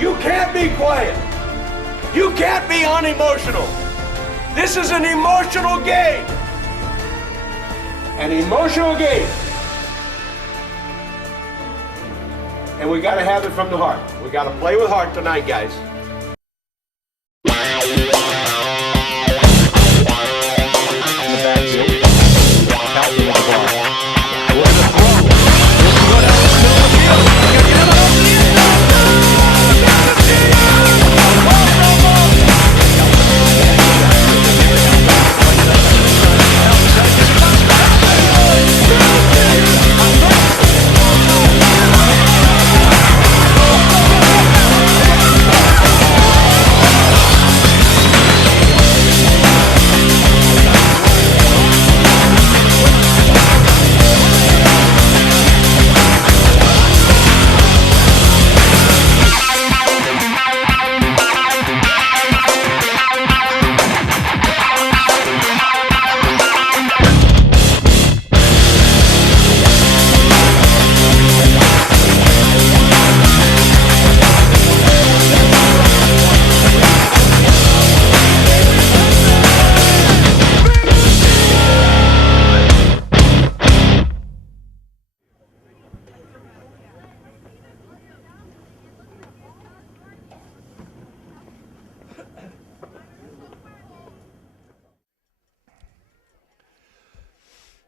You can't be quiet. You can't be unemotional. This is an emotional game. An emotional game. And we got to have it from the heart. We got to play with heart tonight, guys. In the backfield. Panther with the ball. With the throw. Looking to go down the middle of the field. He's going to get him out.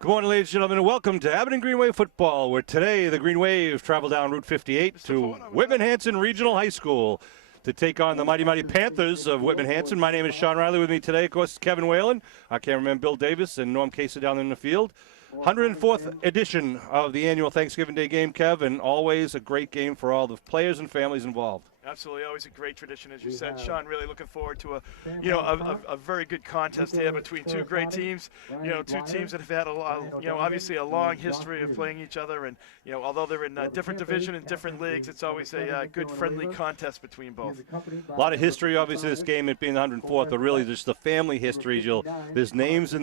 Good morning, ladies and gentlemen, and welcome to Abington Green Wave football, where today the Green Wave travel down Route 58 to Whitman Hanson Regional High School to take on the mighty Panthers of Whitman Hanson. My name is Sean Riley. With me today, of course, Kevin Whalen, our cameraman Bill Davis, and Norm Casey down in the field. 104th edition of the annual Thanksgiving Day game, Kev, and always a great game for all the players and families involved. Absolutely, always a great tradition, as you said, Sean. Really looking forward to a very good contest here between two great teams. Two teams that have had obviously a long history of playing each other, and although they're in a different division and different leagues, it's always a good friendly contest between both. A lot of history, obviously, this game, it being the 104th, but really just the family history. There's names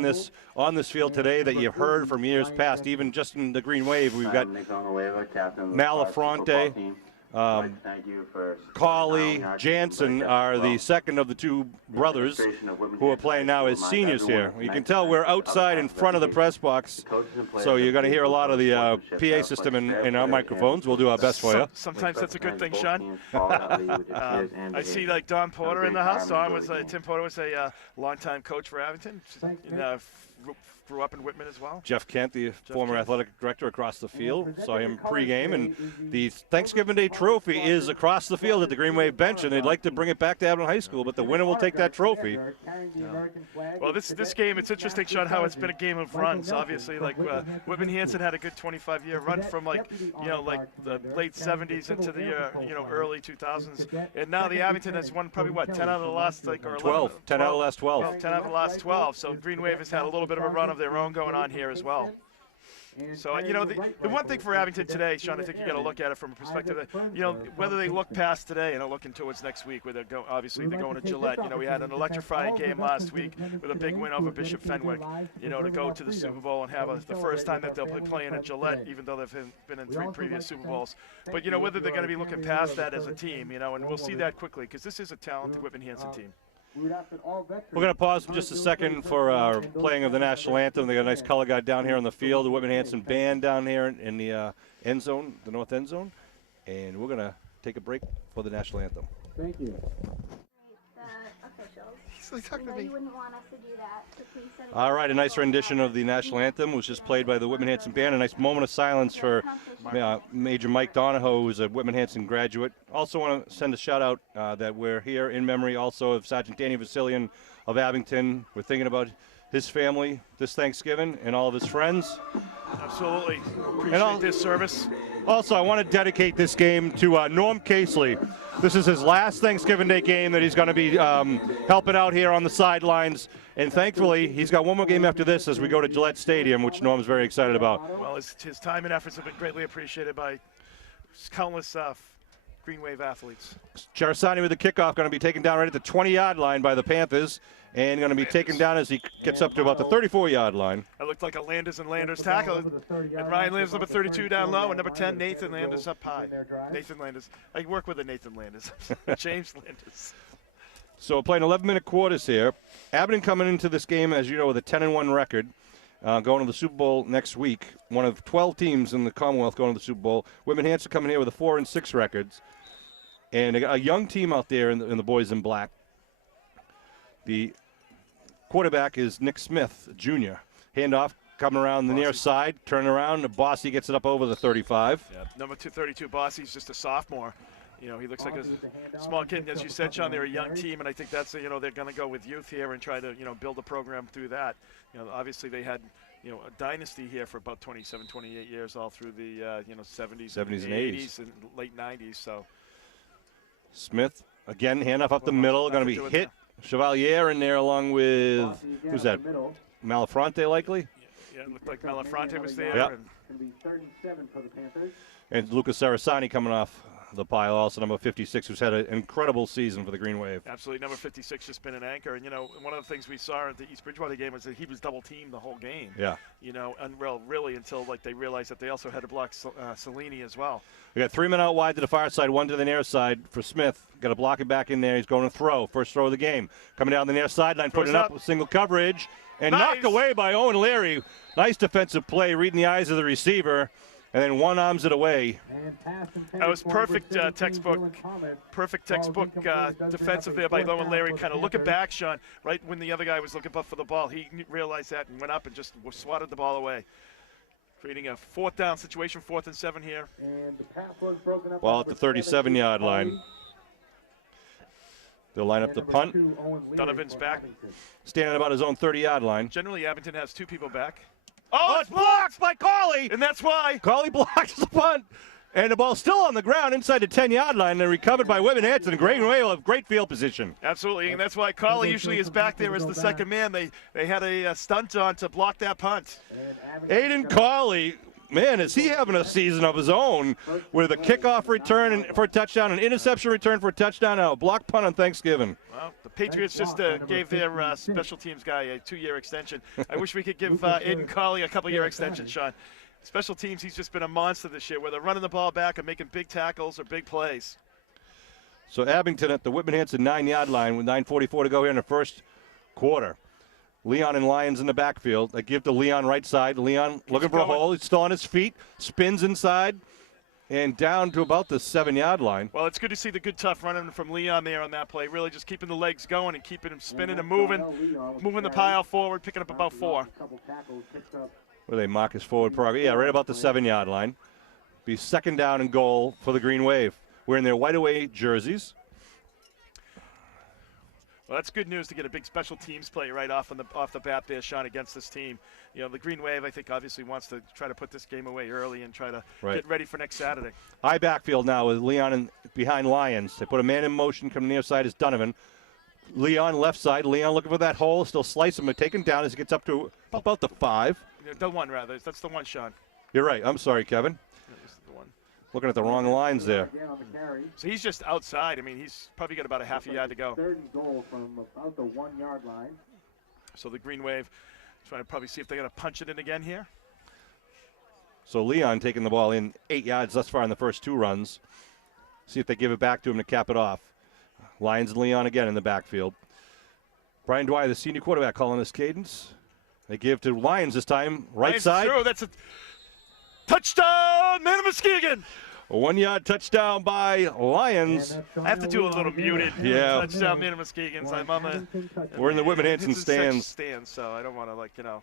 on this field today that you've heard from years past, even just in the Green Wave. We've got Malafronte. Colley, Jansen are the second of the two brothers who are playing now as seniors here. You can tell we're outside in front of the press box, so you're going to hear a lot of the PA system in our microphones. We'll do our best for you. Sometimes that's a good thing, Sean. I see like Don Porter in the house. Tim Porter was a longtime coach for Abington. Grew up in Whitman as well. Jeff Kent, the former athletic director, across the field. Saw him pregame, and the Thanksgiving Day trophy is across the field at the Green Wave bench, and they'd like to bring it back to Abington High School, but the winner will take that trophy. Well, this game, it's interesting, Sean, how it's been a game of runs. Obviously, like Whitman Hanson had a good 25-year run from the late 70s into the early 2000s, and now the Abington has won probably 10 out of the last 10 out of the last 12. Well, 10 out of the last 12. So Green Wave has had a little bit of a run of their own going on here as well. So, the one thing for Abington today, Sean, I think you got to look at it from a perspective that, whether they look past today and are looking towards next week, where they're going to Gillette. We had an electrifying game last week with a big win over Bishop Fenwick, to go to the Super Bowl and have the first time that they'll be playing at Gillette, even though they've been in 3 previous Super Bowls. But, whether they're going to be looking past that as a team, and we'll see that quickly, because this is a talented Whitman Hanson team. We're going to pause for just a second for our playing of the national anthem. They got a nice color guide down here on the field, the Whitman Hanson band down here in the end zone, the north end zone, and we're going to take a break for the national anthem. Thank you. All right, a nice rendition of the national anthem was just played by the Whitman Hanson band. A nice moment of silence for Major Mike Donahoe, who's a Whitman Hanson graduate. Also want to send a shout out that we're here in memory also of Sergeant Danny Vasilian of Abington. We're thinking about his family this Thanksgiving and all of his friends. Absolutely. Appreciate this service. Also, I want to dedicate this game to Norm Casey. This is his last Thanksgiving Day game that he's going to be helping out here on the sidelines. And thankfully, he's got one more game after this as we go to Gillette Stadium, which Norm's very excited about. Well, his time and efforts have been greatly appreciated by countless Green Wave athletes. Charasani with the kickoff, going to be taken down right at the 20-yard line by the Panthers, and going to be taken down as he gets up to about the 34-yard line. That looked like a Landers and Landers tackle. And Ryan Landers, number 32, down low, and number 10, Nathan Landers, up high. Nathan Landers. I work with a Nathan Landers. James Landers. So we're playing 11-minute quarters here. Abington coming into this game, as you know, with a 10-1 record. Going to the Super Bowl next week. One of 12 teams in the Commonwealth going to the Super Bowl. Whitman Hanson coming here with a 4-6 records. And a young team out there in the boys in black. The quarterback is Nick Smith, Jr. Handoff coming around the near side, turn around. Bossy gets it up over the 35. Yeah, number 232, Bossy's just a sophomore. You know, he looks like a small kid. And as you said, Sean, they're a young team, and I think that's, you know, they're going to go with youth here and try to, you know, build a program through that. You know, obviously they had, you know, a dynasty here for about 27, 28 years, all through the, you know, 70s and 80s and late 90s. So Smith, again, handoff up the middle, going to be hit. Chevalier in there along with, who's that, Malafronte likely? Yeah, it looked like Malafronte was there. Yep. And Lucas Sarasani coming off the pile, also number 56, who's had an incredible season for the Green Wave. Absolutely, number 56 just been an anchor. And, you know, one of the things we saw at the East Bridgewater game was that he was double-teamed the whole game. Yeah. You know, unreal, really, until, like, they realized that they also had to block Cellini as well. We got 3 men out wide to the far side, 1 to the near side for Smith. Got to block it back in there. He's going to throw. First throw of the game. Coming down the near sideline, putting it up with single coverage. And knocked away by Owen Leary. Nice defensive play, reading the eyes of the receiver. And then one arms it away. That was perfect textbook defensive there by Owen Leary. Kind of looking back, Sean, right when the other guy was looking for the ball. He realized that and went up and just swatted the ball away. Creating a 4th down situation, 4th and 7 here. Ball at the 37-yard line. They'll line up the punt. Donovan's back. Standing about his own 30-yard line. Generally, Abington has 2 people back. Oh, it's blocked by Cauley. And that's why. Cauley blocks the punt. And the ball's still on the ground inside the 10-yard line. They're recovered by Whitman Hanson. Green Wave will have great field position. Absolutely, and that's why Cauley usually is back there as the second man. They had a stunt on to block that punt. Aiden Cauley, man, is he having a season of his own with a kickoff return for a touchdown, an interception return for a touchdown, and a block punt on Thanksgiving. Well, the Patriots just gave their special teams guy a 2-year extension. I wish we could give Aiden Cauley a couple-year extension, Sean. Special teams, he's just been a monster this year, whether running the ball back or making big tackles or big plays. So Abington at the Whitman Hanson 9-yard line with 9:44 to go here in the first quarter. Leon and Lyons in the backfield. They give to Leon right side. Leon looking for a hole. He's still on his feet. Spins inside and down to about the 7-yard line. Well, it's good to see the good tough running from Leon there on that play. Really just keeping the legs going and keeping him spinning and moving the pile forward, picking up about 4. Where they mark his forward progress. Yeah, right about the 7-yard line. Be 2nd down and goal for the Green Wave. Wearing their white away jerseys. Well, that's good news to get a big special teams play right off the bat there, Sean, against this team. You know, the Green Wave, I think, obviously wants to try to put this game away early and try to get ready for next Saturday. High backfield now with Leon behind Lyons. They put a man in motion. Coming near side is Donovan. Leon left side. Leon looking for that hole. Still slice him and taken down as he gets up to about the 5. The 1, rather. That's the 1, Sean. You're right. I'm sorry, Kevin. Yeah, this is the 1. Looking at the wrong lines there. So he's just outside. I mean, he's probably got about a half a yard to go. 3rd and goal from about the 1-yard line. So the Green Wave trying to probably see if they're going to punch it in again here. So Leon taking the ball in 8 yards thus far in the first 2 runs. See if they give it back to him to cap it off. Lyons and Leon again in the backfield. Brian Dwyer, the senior quarterback, calling this cadence. They give to Lyons this time, right side. Through. That's a touchdown, man of Muskegon. A 1-yard touchdown by Lyons. I have to do a little muted. Yeah. Touchdown, man of Muskegon. We're in the Whitman Hanson stands. So I don't want to,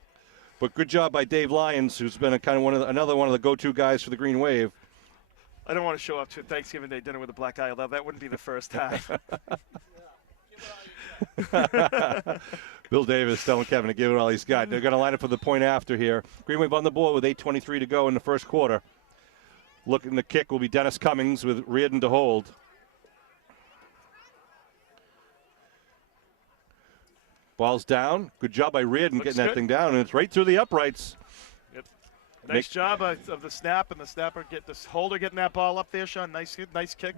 But good job by Dave Lyons, who's been another one of the go-to guys for the Green Wave. I don't want to show up to Thanksgiving Day dinner with a black eye, although that wouldn't be the first time. Bill Davis telling Kevin to give it all he's got. They're going to line up for the point after here. Green Wave on the board with 8:23 to go in the first quarter. Looking the kick will be Dennis Cummings with Reardon to hold. Ball's down. Good job by Reardon getting that thing down, and it's right through the uprights. Yep. Nice job of the snap and the snapper getting that ball up there, Sean. Nice kick.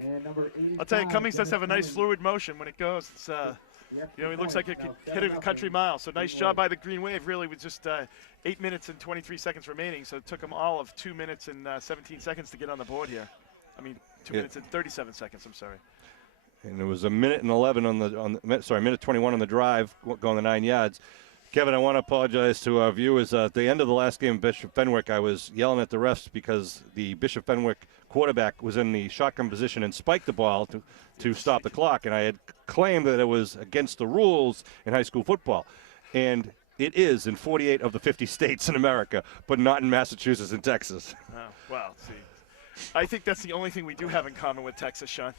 I'll tell you, Cummings does have a nice fluid motion when it goes. It's, he looks like it could hit it a country mile. So nice job by the Green Wave, really, with just 8 minutes and 23 seconds remaining. So it took them all of 2 minutes and 17 seconds to get on the board here. I mean, 2 minutes and 37 seconds, I'm sorry. And it was a minute and 11 minute 21 on the drive, going the 9 yards. Kevin, I want to apologize to our viewers. At the end of the last game, Bishop Fenwick, I was yelling at the refs because the Bishop Fenwick quarterback was in the shotgun position and spiked the ball to stop the clock. And I had claimed that it was against the rules in high school football. And it is in 48 of the 50 states in America, but not in Massachusetts and Texas. Oh, well, see. I think that's the only thing we do have in common with Texas, Sean.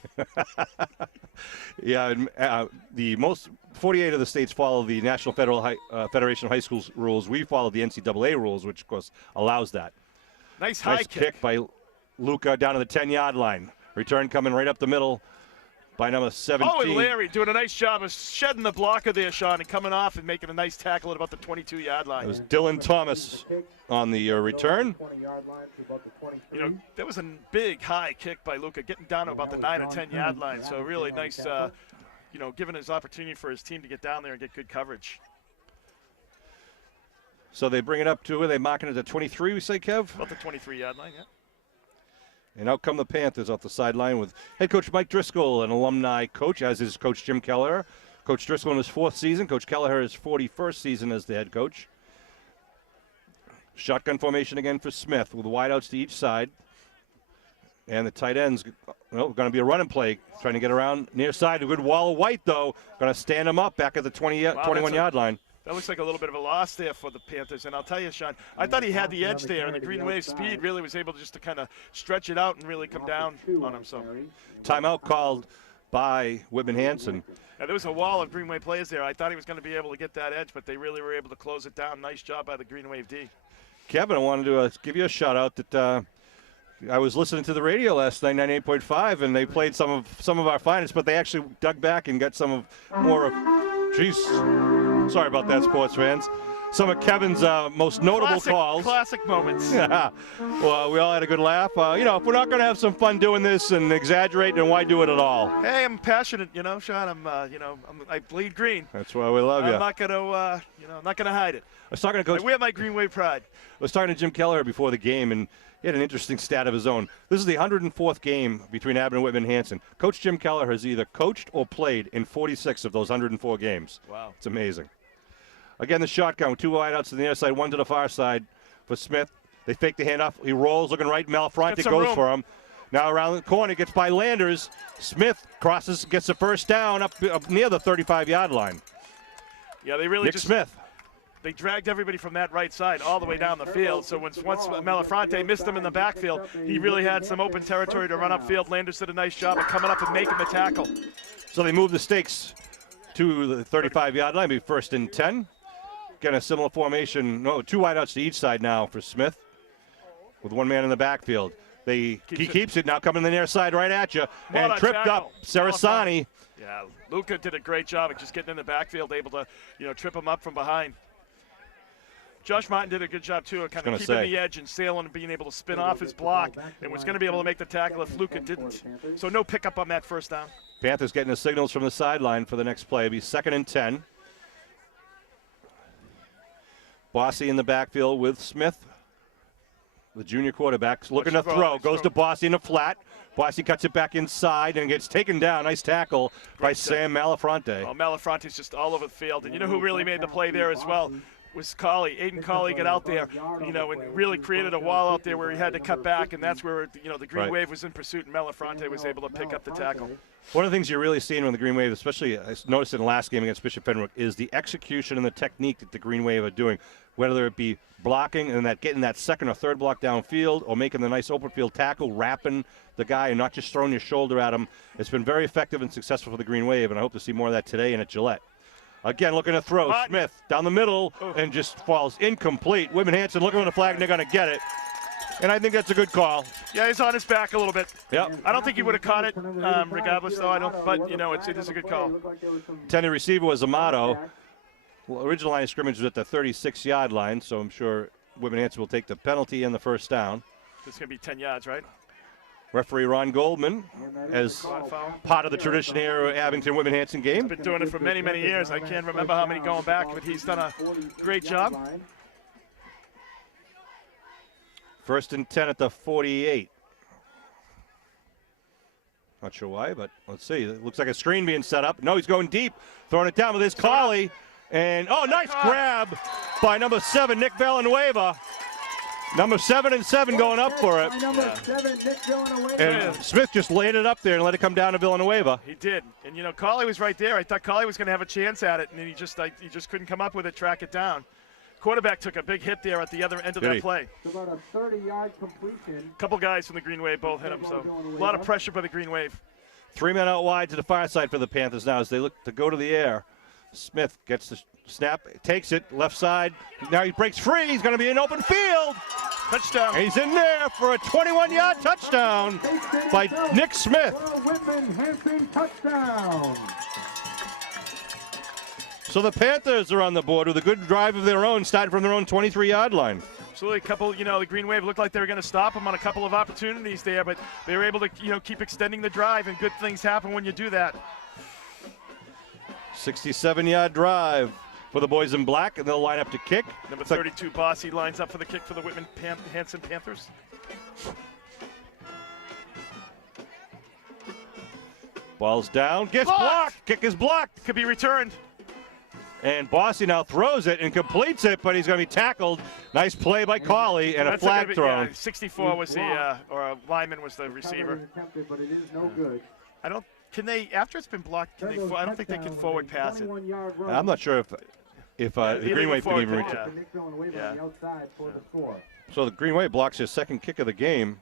Yeah, the most 48 of the states follow the National Federation of High Schools rules. We follow the NCAA rules, which of course allows that. Nice high kick by Luca down to the 10-yard line. Return coming right up the middle by number 17. Oh, and Larry doing a nice job of shedding the blocker there, Sean, and coming off and making a nice tackle at about the 22-yard line. It was Dylan Thomas on the return. That was a big high kick by Luca, getting down to about the 9 or 10-yard line. So really nice, giving his opportunity for his team to get down there and get good coverage. So they bring it up to, they marking it at 23, we say, Kev? About the 23-yard line, yeah. And out come the Panthers off the sideline with head coach Mike Driscoll, an alumni coach, as is Coach Jim Kelleher. Coach Driscoll in his 4th season. Coach Kelleher his 41st season as the head coach. Shotgun formation again for Smith with wideouts to each side. And the tight ends, going to be a running play, trying to get around near side. A good wall of white, though. Going to stand him up back at the 21-yard line. That looks like a little bit of a loss there for the Panthers. And I'll tell you, Sean, I thought he had the edge there, and the Green Wave speed really was able to kind of stretch it out and really come down on him. So, timeout called by Whitman Hanson. Yeah, there was a wall of Green Wave players there. I thought he was going to be able to get that edge, but they really were able to close it down. Nice job by the Green Wave D. Kevin, I wanted to give you a shout-out that I was listening to the radio last night, 98.5, and they played some of our finest, but they actually dug back and got some of more of, sorry about that, sports fans. Some of Kevin's most notable calls. Classic moments. Yeah. Well, we all had a good laugh. If we're not going to have some fun doing this and exaggerate, then why do it at all? Hey, I'm passionate, Sean. I bleed green. That's why we love you. I'm not going to, I'm not going to hide it. I was talking to Coach. I wear my Green Wave pride. I was talking to Jim Kelleher before the game, and he had an interesting stat of his own. This is the 104th game between Abington and Whitman Hanson. Coach Jim Kelleher has either coached or played in 46 of those 104 games. Wow. It's amazing. Again, the shotgun with 2 wideouts to the near side, 1 to the far side for Smith. They fake the handoff. He rolls, looking right. Malafronte goes for him. Now around the corner, gets by Landers. Smith crosses, gets the first down up near the 35-yard line. Yeah, they really Nick Smith. They dragged everybody from that right side all the way down the field. So once Malafronte missed him in the backfield, he really had some open territory to run upfield. Landers did a nice job of coming up and making the tackle. So they move the stakes to the 35-yard line, be 1st and 10. Again, a similar formation. 2 wideouts to each side now for Smith with 1 man in the backfield. He keeps it now, coming to the near side right at you, and tripped up Sarasani. Yeah, Luca did a great job of just getting in the backfield, able to, trip him up from behind. Josh Martin did a good job, too, of kind of keeping the edge and sailing and being able to spin off his block, and was going to be able to make the tackle if Luca didn't. So no pickup on that first down. Panthers getting the signals from the sideline for the next play. It'll be 2nd and 10. Bossy in the backfield with Smith. The junior quarterback looking to throw. Goes to Bossy in the flat. Bossy cuts it back inside and gets taken down. Nice tackle by Sam Malafronte. Oh, Malafronte's just all over the field. And you know who really made the play there as well? Was Colley. Aiden Colley got out there, and really created a wall out there where he had to cut back, and that's where, the Green Wave was in pursuit, and Malafronte was able to pick up the tackle. One of the things you're really seeing on the Green Wave, especially I noticed in the last game against Bishop Fenwick, is the execution and the technique that the Green Wave are doing, whether it be blocking and getting that 2nd or 3rd block downfield or making the nice open field tackle, wrapping the guy and not just throwing your shoulder at him. It's been very effective and successful for the Green Wave, and I hope to see more of that today and at Gillette. Again, looking to throw. Smith down the middle and just falls incomplete. Whitman Hanson looking for the flag, and they're going to get it. And I think that's a good call. Yeah, he's on his back a little bit. Yep. I don't think he would have caught it regardless, though. I don't. But, it is a good call. Intended receiver was Amato. Well, original line of scrimmage was at the 36-yard line, so I'm sure Whitman Hanson will take the penalty and the first down. This is going to be 10 yards, right? Referee Ron Goldman, as part of the tradition here at Abington Whitman Hanson game. Been doing it for many, many years. I can't remember how many going back, but he's done a great job. First and 10 at the 48. Not sure why, but let's see. It looks like a screen being set up. No, he's going deep, throwing it down with his collie. And, nice grab by number 7, Nick Villanueva. Number 7 and 7 going up for it. And Smith just laid it up there and let it come down to Villanueva. He did. And, Collie was right there. I thought Collie was going to have a chance at it, and he just couldn't come up with it, track it down. Quarterback took a big hit there at the other end of that play. It's about a 30-yard completion. A couple guys from the Green Wave both hit him, so a lot of pressure by the Green Wave. 3 men out wide to the far side for the Panthers now as they look to go to the air. Smith gets the snap, takes it, left side. Now he breaks free. He's going to be in open field. Touchdown. And he's in there for a 21-yard touchdown by Nick Smith. Whitman Hanson touchdown. So the Panthers are on the board with a good drive of their own, starting from their own 23-yard line. Absolutely. A couple, the Green Wave looked like they were going to stop them on a couple of opportunities there, but they were able to, keep extending the drive, and good things happen when you do that. 67-yard drive for the boys in black, and they'll line up to kick. Number 32, Bossy, lines up for the kick for the Whitman Hanson Panthers. Ball's down, gets blocked. Kick is blocked. Could be returned. And Bossy now throws it and completes it, but he's going to be tackled. Nice play by Colley and a flag thrown. Yeah, 64 was the, or Lyman was the receiver. But it is no good. Can they, after it's been blocked, I don't think they can forward pass it. I'm not sure if the Green Wave can even reach it. Yeah. So the Green Wave blocks his second kick of the game.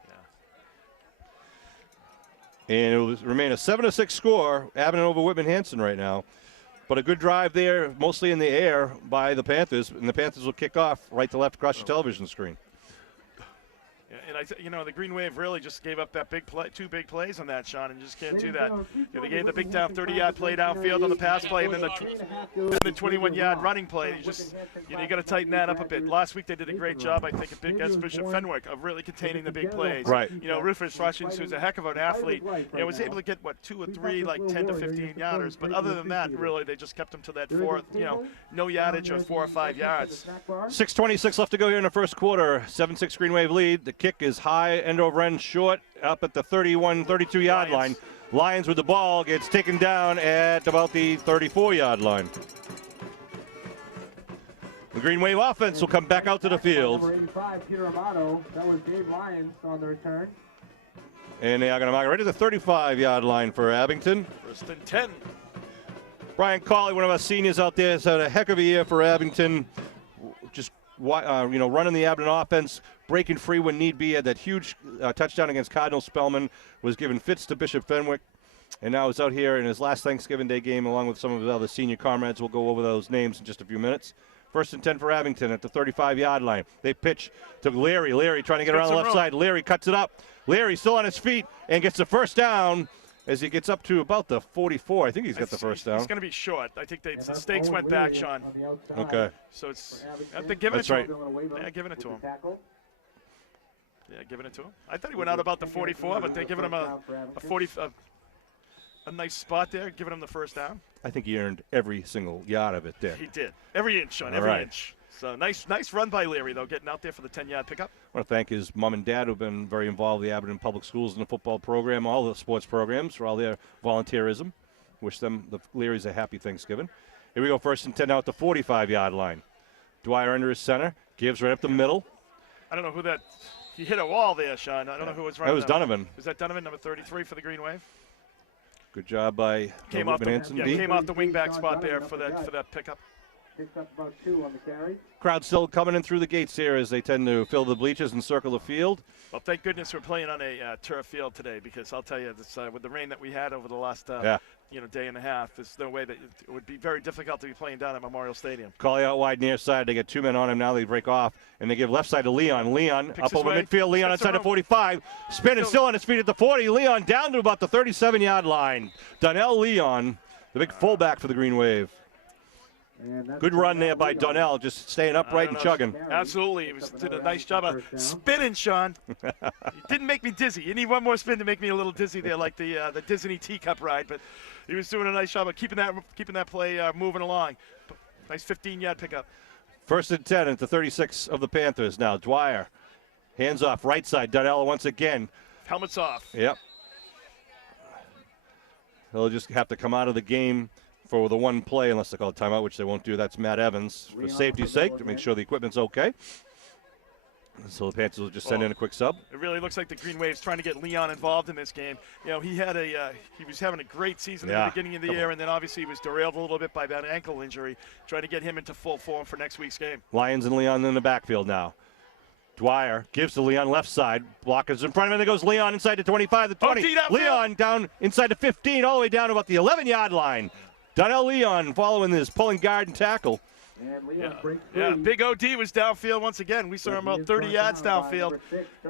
And it will remain a 7-6 score, Abington over Whitman Hanson right now. But a good drive there, mostly in the air by the Panthers, and the Panthers will kick off right to left across your television screen. And the Green Wave really just gave up that big play, 2 big plays on that, Sean, and just can't do that. They gave the big down 30-yard play downfield on the pass play, and then the 21-yard running play. You got to tighten that up a bit. Last week they did a great job, I think, against Bishop Fenwick of really containing the big plays. Right. Rufus Rushings, who's a heck of an athlete, was able to get 2 or 3 like 10 to 15 yarders, but other than that, really they just kept him to that 4, no yardage of 4 or 5 yards. 6:26 left to go here in the first quarter. 7-6 Green Wave lead. The kick is high, end over end, short, up at the 31, 32-yard line. Lions with the ball, gets taken down at about the 34-yard line. The Green Wave offense will come back out to the field. Number 85, Peter Amato. That was Dave Lyons on the return. And they are going to mark it right at the 35-yard line for Abington. First and 10. Brian Colley, one of our seniors out there, has had a heck of a year for Abington. Just running the Abington offense, breaking free when need be. Had that huge touchdown against Cardinal Spellman, was given fits to Bishop Fenwick, and now is out here in his last Thanksgiving Day game along with some of his other senior comrades. We'll go over those names in just a few minutes. First and 10 for Abington at the 35-yard line. They pitch to Leary. Leary trying to get around the left side. Leary cuts it up. Leary still on his feet and gets the first down as he gets up to about the 44. I think he's got the first down. It's going to be short. I think the stakes went back, Sean. Okay. So they're giving it to him. Yeah, giving it to him. Yeah, giving it to him. I thought he went out about the 44, but they're giving him a nice spot there, giving him the first down. I think he earned every single yard of it there. He did. Every inch, Sean, every inch. So nice run by Leary, though, getting out there for the 10-yard pickup. I want to thank his mom and dad who've been very involved in the Abington Public Schools in the football program, all the sports programs, for all their volunteerism. Wish them, the Learys, a happy Thanksgiving. Here we go, first and 10 out the 45-yard line. Dwyer under his center, gives right up the middle. I don't know who that – he hit a wall there, Sean. I don't know who was running. That was Donovan. Was that Donovan, number 33 for the Green Wave? Good job by came off the wingback spot there for that pickup. Picks up about 2 on the carry. Crowd still coming in through the gates here as they tend to fill the bleachers and circle the field. Well, thank goodness we're playing on a turf field today, because I'll tell you, this, with the rain that we had over the last day and a half, there's no way that it would be very difficult to be playing down at Memorial Stadium. Colley out wide near side. They get 2 men on him now. They break off, and they give left side to Leon. Leon Picks up over midfield. Leon outside the 45. Spinning still on his feet at the 40. Leon down to about the 37-yard line. Donnell Leon, the big fullback for the Green Wave. And that's Good run there by Leon. Donnell, just staying upright and chugging. Absolutely. He did a nice job of spinning, Sean. He didn't make me dizzy. You need one more spin to make me a little dizzy there, like the Disney teacup ride. But he was doing a nice job of keeping that play moving along. Nice 15-yard pickup. 1st and 10 at the 36 of the Panthers now. Dwyer, hands off, right side. Donnell once again. Helmets off. Yep. He'll just have to come out of the game for the one play unless they call a timeout, which they won't do. That's Matt Evans for safety's sake to make sure the equipment's okay. So the Panthers will just send in a quick sub. It really looks like the Green Wave's trying to get Leon involved in this game. You know, he was having a great season at the beginning of the year, and then obviously he was derailed a little bit by that ankle injury. Trying to get him into full form for next week's game. Lions and Leon in the backfield now. Dwyer gives to Leon left side. Blockers in front of him. There goes Leon inside to 25, the 20. Leon down inside to 15, all the way down to about the 11-yard line. Donnell Leon following this pulling guard and tackle. And Leon breaks Yeah, free. Big OD was downfield once again. We saw him about 30 yards downfield.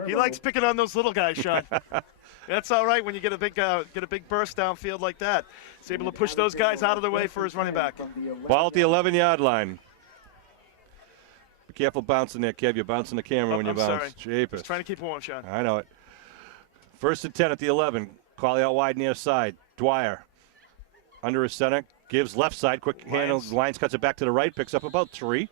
He likes picking on those little guys, Sean. That's all right when you get a big burst downfield like that. He's able to push those guys out of the way for his running back. Ball at the 11-yard line. Be careful bouncing there, Kev. You're bouncing the camera when you I'm bounce. sorry. Jeepers. Just trying to keep warm, Sean. I know it. 1st and 10 at the 11. Qualley out wide near side. Dwyer under his center. Gives left side. Quick handle. Lions cuts it back to the right. Picks up about 3.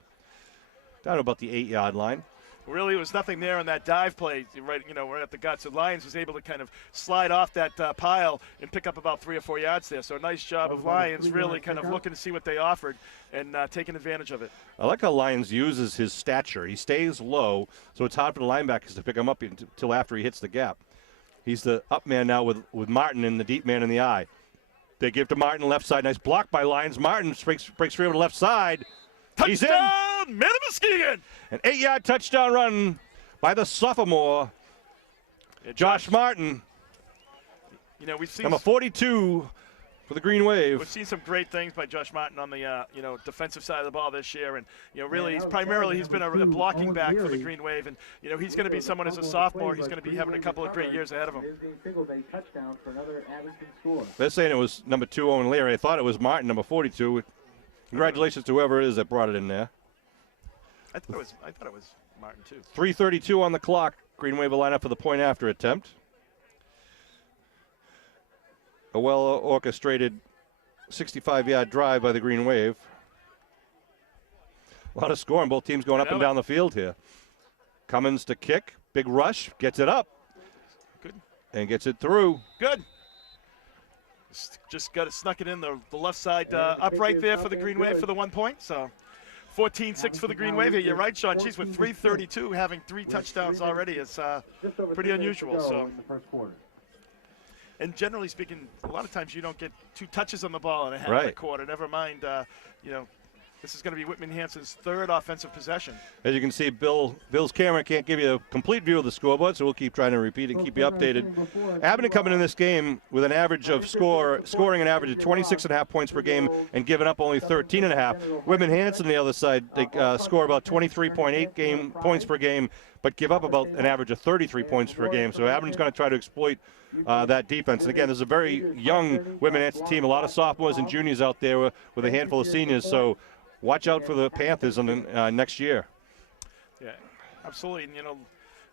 Down to about the 8-yard line. Really, there was nothing there on that dive play, right at the guts. So Lions was able to kind of slide off that pile and pick up about 3 or 4 yards there. So a nice job of Lions really kind of looking to see what they offered and taking advantage of it. I like how Lions uses his stature. He stays low, so it's hard for the linebackers to pick him up until after he hits the gap. He's the up man now with Martin and the deep man in the eye. They give to Martin left side. Nice block by Lions. Martin breaks free over the left side. He's in. Touchdown, Muskegon! An 8-yard touchdown run by the sophomore, Josh Martin. You know, we've seen Number 42 for the Green Wave. We've seen some great things by Josh Martin on the defensive side of the ball this year, and really he's been a blocking back for the Green Wave, and he's going to be someone as a sophomore. He's going to be having a couple of great years ahead of him. They're saying it was number 2 Owen Leary. I thought it was Martin, number 42. Congratulations to whoever it is that brought it in there. I thought it was Martin too. 3:32 on the clock. Green Wave will line up for the point after attempt. A well-orchestrated 65-yard drive by the Green Wave. A lot of scoring. Both teams going up and down the field here. Cummins to kick. Big rush. Gets it up. Good. And gets it through. Good. Just got it, snuck it in the left side upright there for the Green Wave for the 1 point. So 14-6 for the Green Wave here. You're right, Sean. Geez, with 3:32, having 3 touchdowns already is pretty unusual. So. And generally speaking, a lot of times you don't get 2 touches on the ball in a half of the quarter. Never mind, this is going to be Whitman Hanson's 3rd offensive possession. As you can see, Bill's camera can't give you a complete view of the scoreboard, so we'll keep trying to repeat and keep you updated. Abington coming in this game with an average of scoring an average of 26.5 points per game and giving up only 13.5. Whitman Hanson on the other side, they score about 23.8 points per game, but give up about an average of 33 points per game. So Abington's going to try to exploit that defense. And again, there's a very young Whitman Hanson team, a lot of sophomores and juniors out there with a handful of seniors. So watch out for the Panthers on the, next year. Yeah, absolutely. And, a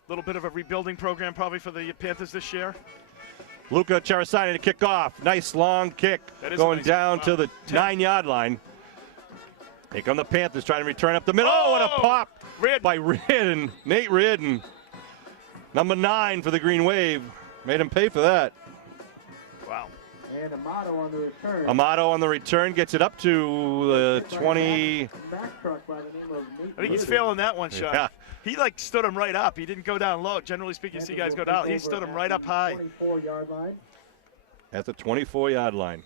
little bit of a rebuilding program probably for the Panthers this year. Luca Cerasani to kick off. Nice long kick going down to the 9-yard line. Here come the Panthers trying to return up the middle. Oh, what a pop by Riordan, Nate Riordan. Number 9 for the Green Wave. Made him pay for that. Wow. And Amato on the return. Amato on the return gets it up to the 20. I think he's failing that one, Sean. Yeah. He stood him right up. He didn't go down low. Generally speaking, you see guys go down. He stood him right up high. 24-yard line. At the 24-yard line.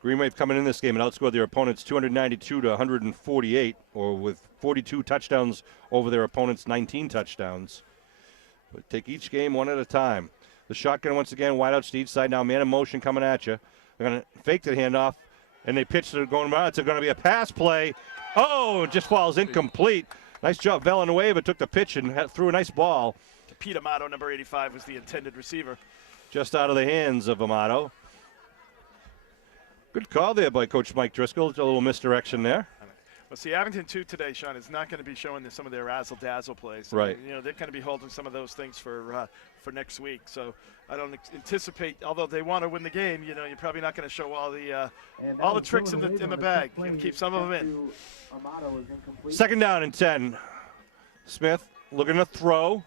Green Wave coming in this game and outscored their opponents 292 to 148, or with 42 touchdowns over their opponents' 19 touchdowns. But take each game one at a time. The shotgun once again, wide out to each side. Now man in motion coming at you. They're going to fake the handoff, and they pitch it going around. It's going to be a pass play. Oh, it just falls incomplete. Nice job. Villanueva took the pitch and threw a nice ball. Pete Amato, number 85, was the intended receiver. Just out of the hands of Amato. Good call there by Coach Mike Driscoll. A little misdirection there. Well, see, Abington, too, today, Sean, is not going to be showing some of their razzle-dazzle plays. Right. I mean, they're going to be holding some of those things for next week. So I don't anticipate, although they want to win the game, you're probably not going to show all the tricks in the bag. You're going to keep some of them in. Second down and 10. Smith looking to throw.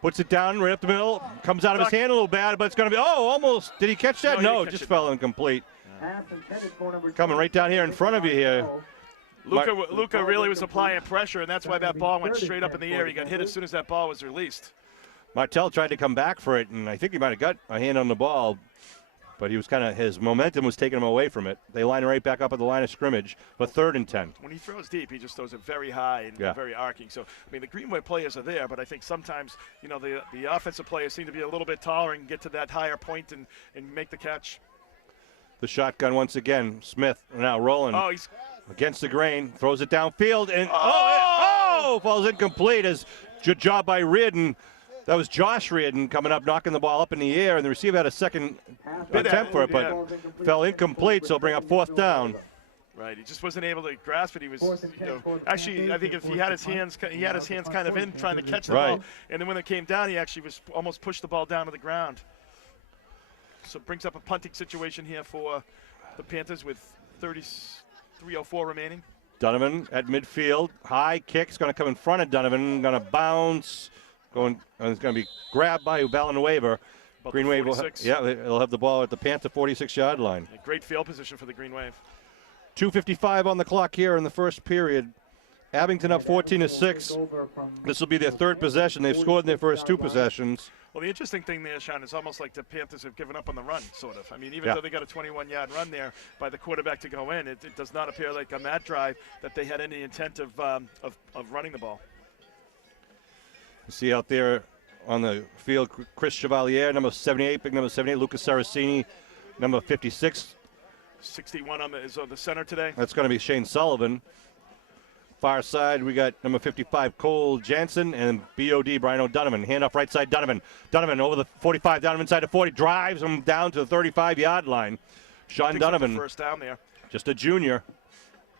Puts it down right up the middle. Comes out of his hand a little bad, but it's going to be, almost. Did he catch that? No, just fell incomplete. Coming right down here in front of you here. Luca really was applying pressure, and that's why that ball went straight up in the air. He got hit as soon as that ball was released. Martell tried to come back for it, and I think he might have got a hand on the ball, but he was his momentum was taking him away from it. They line right back up at the line of scrimmage, but 3rd and 10. When he throws deep, he just throws it very high and very arcing. So, I mean, the Greenway players are there, but I think sometimes, the offensive players seem to be a little bit taller and get to that higher point and make the catch. The shotgun once again. Smith now rolling. He's against the grain, throws it downfield, and falls incomplete. As good job by Reardon. That was Josh Reardon coming up, knocking the ball up in the air, and the receiver had a second attempt for it, but fell incomplete, so bring up 4th down. Right, he just wasn't able to grasp it. He was, actually, I think if he had his hands kind of in trying to catch the ball, and then when it came down, he actually was almost pushed the ball down to the ground. So it brings up a punting situation here for the Panthers with 3:04 remaining. Donovan at midfield. High kick's going to come in front of Donovan. Going to bounce. It's going to be grabbed by Villanueva. Green Wave will they'll have the ball at the Panther 46-yard line. A great field position for the Green Wave. 2:55 on the clock here in the first period. Abington up 14-6. This will be their 3rd possession. They've scored in their first 2 possessions. Well, the interesting thing there, Sean, is almost like the Panthers have given up on the run, sort of. I mean, even though they got a 21-yard run there by the quarterback to go in, it does not appear like on that drive that they had any intent of running the ball. You see out there on the field, Chris Chevalier, number 78, big number 78, Lucas Saracini, number 56. 61 is on the center today. That's going to be Shane Sullivan. Far side, we got number 55, Cole Jansen, and BOD, Brian O'Donovan. Handoff right side, Donovan. Donovan over the 45, down inside the 40, drives him down to the 35-yard line. Sean Donovan, first down there. Just a junior.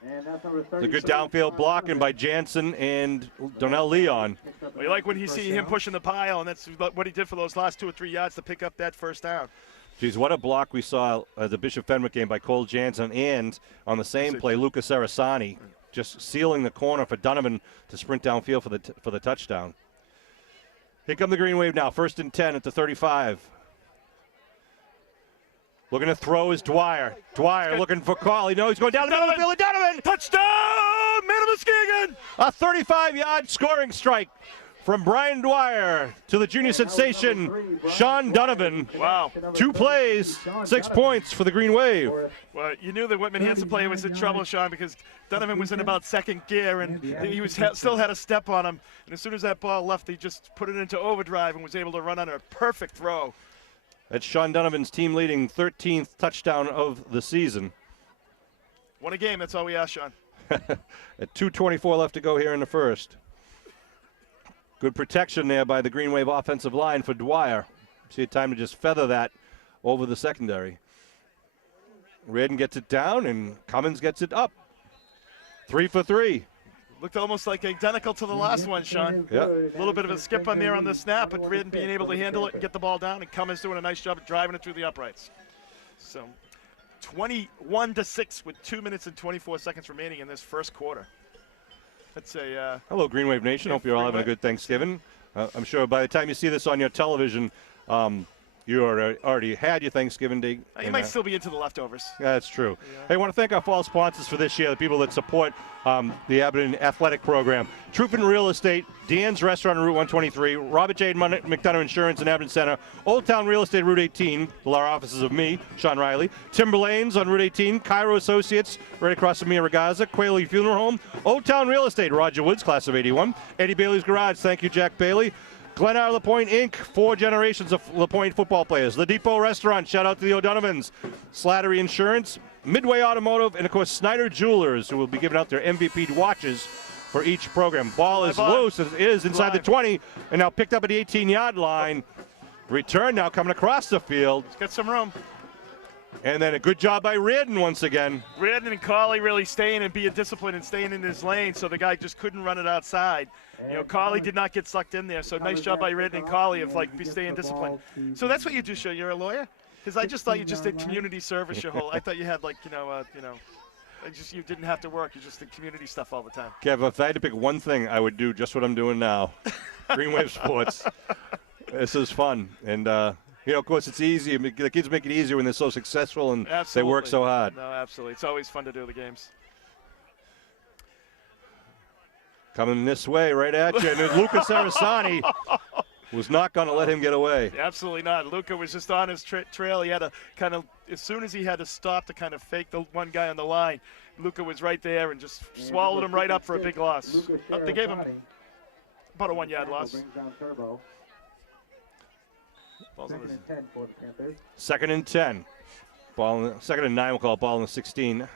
The good downfield blocking by Jansen and Donnell Leon. Well, you like when you see him pushing the pile, and that's what he did for those last 2 or 3 yards to pick up that first down. Geez, what a block we saw at the Bishop Fenwick game by Cole Jansen, and on the same play, Lucas Sarasani, just sealing the corner for Donovan to sprint downfield for the touchdown. Here come the Green Wave now, 1st and 10 at the 35. Looking to throw is Dwyer. Dwyer looking for call. He's going down the middle of the field. Donovan! Touchdown! Man of Muskegon! A 35-yard scoring strike from Brian Dwyer to the junior sensation, Sean Donovan. Wow. 2 plays, 6 points for the Green Wave. Well, you knew the Whitman Hanson player was in trouble, Sean, because Donovan was in about 2nd gear, and he was still had a step on him. And as soon as that ball left, he just put it into overdrive and was able to run on a perfect throw. That's Sean Donovan's team-leading 13th touchdown of the season. Won a game, that's all we ask, Sean. At 2:24 left to go here in the first. Good protection there by the Green Wave offensive line for Dwyer. See a time to just feather that over the secondary. Reardon gets it down, and Cummins gets it up. 3 for 3. Looked almost like identical to the last one, Sean. Yeah. A little bit of a skip on there on the snap, but Reardon being able to handle it and get the ball down, and Cummins doing a nice job of driving it through the uprights. So 21-6 with 2 minutes and 24 seconds remaining in this first quarter. That's a hello, Green Wave Nation. Hope you're all having a good Thanksgiving. I'm sure by the time you see this on your television, you already had your Thanksgiving day. You might still be into the leftovers. Yeah, that's true. Yeah. Hey, I want to thank our fall sponsors for this year, the people that support the Abington Athletic Program. Truffin Real Estate, Dan's Restaurant on Route 123, Robert J. McDonough Insurance in Abington Center, Old Town Real Estate, Route 18, the law offices of me, Sean Riley, Timberlanes on Route 18, Cairo Associates, right across from Mia Ragazza, Quayle Funeral Home, Old Town Real Estate, Roger Woods, class of 81, Eddie Bailey's Garage, thank you, Jack Bailey, Glenar LaPointe Inc., 4 generations of LaPointe football players. The Depot Restaurant, shout out to the O'Donovans. Slattery Insurance, Midway Automotive, and of course Snyder Jewelers, who will be giving out their MVP watches for each program. Ball is loose, it is inside the 20, and now picked up at the 18-yard line. Return now coming across the field. Let's get some room. And then a good job by Reardon once again. Reardon and Colley really staying and being disciplined and staying in his lane, so the guy just couldn't run it outside. You know, Colley did not get sucked in there, so nice job by Reardon and Colley of like be staying disciplined. So that's what you do, Sean. You're a lawyer? Because I just thought you just did community service your whole. I thought you had like you didn't have to work. You just did community stuff all the time. Kev, if I had to pick one thing, I would do just what I'm doing now. Green Wave Sports. This is fun, and of course, it's easy. The kids make it easier when they're so successful and they work so hard. No, absolutely. It's always fun to do the games. Coming this way, right at you. And Luca Sarasani was not going to let him get away. Absolutely not. Luca was just on his trail. He had to kind of, as soon as he had to stop to kind of fake the one guy on the line, Luca was right there and just swallowed him right up for a big loss. They gave him about a 1-yard loss. Second and 10. Second and 9, we'll call it ball in the 16.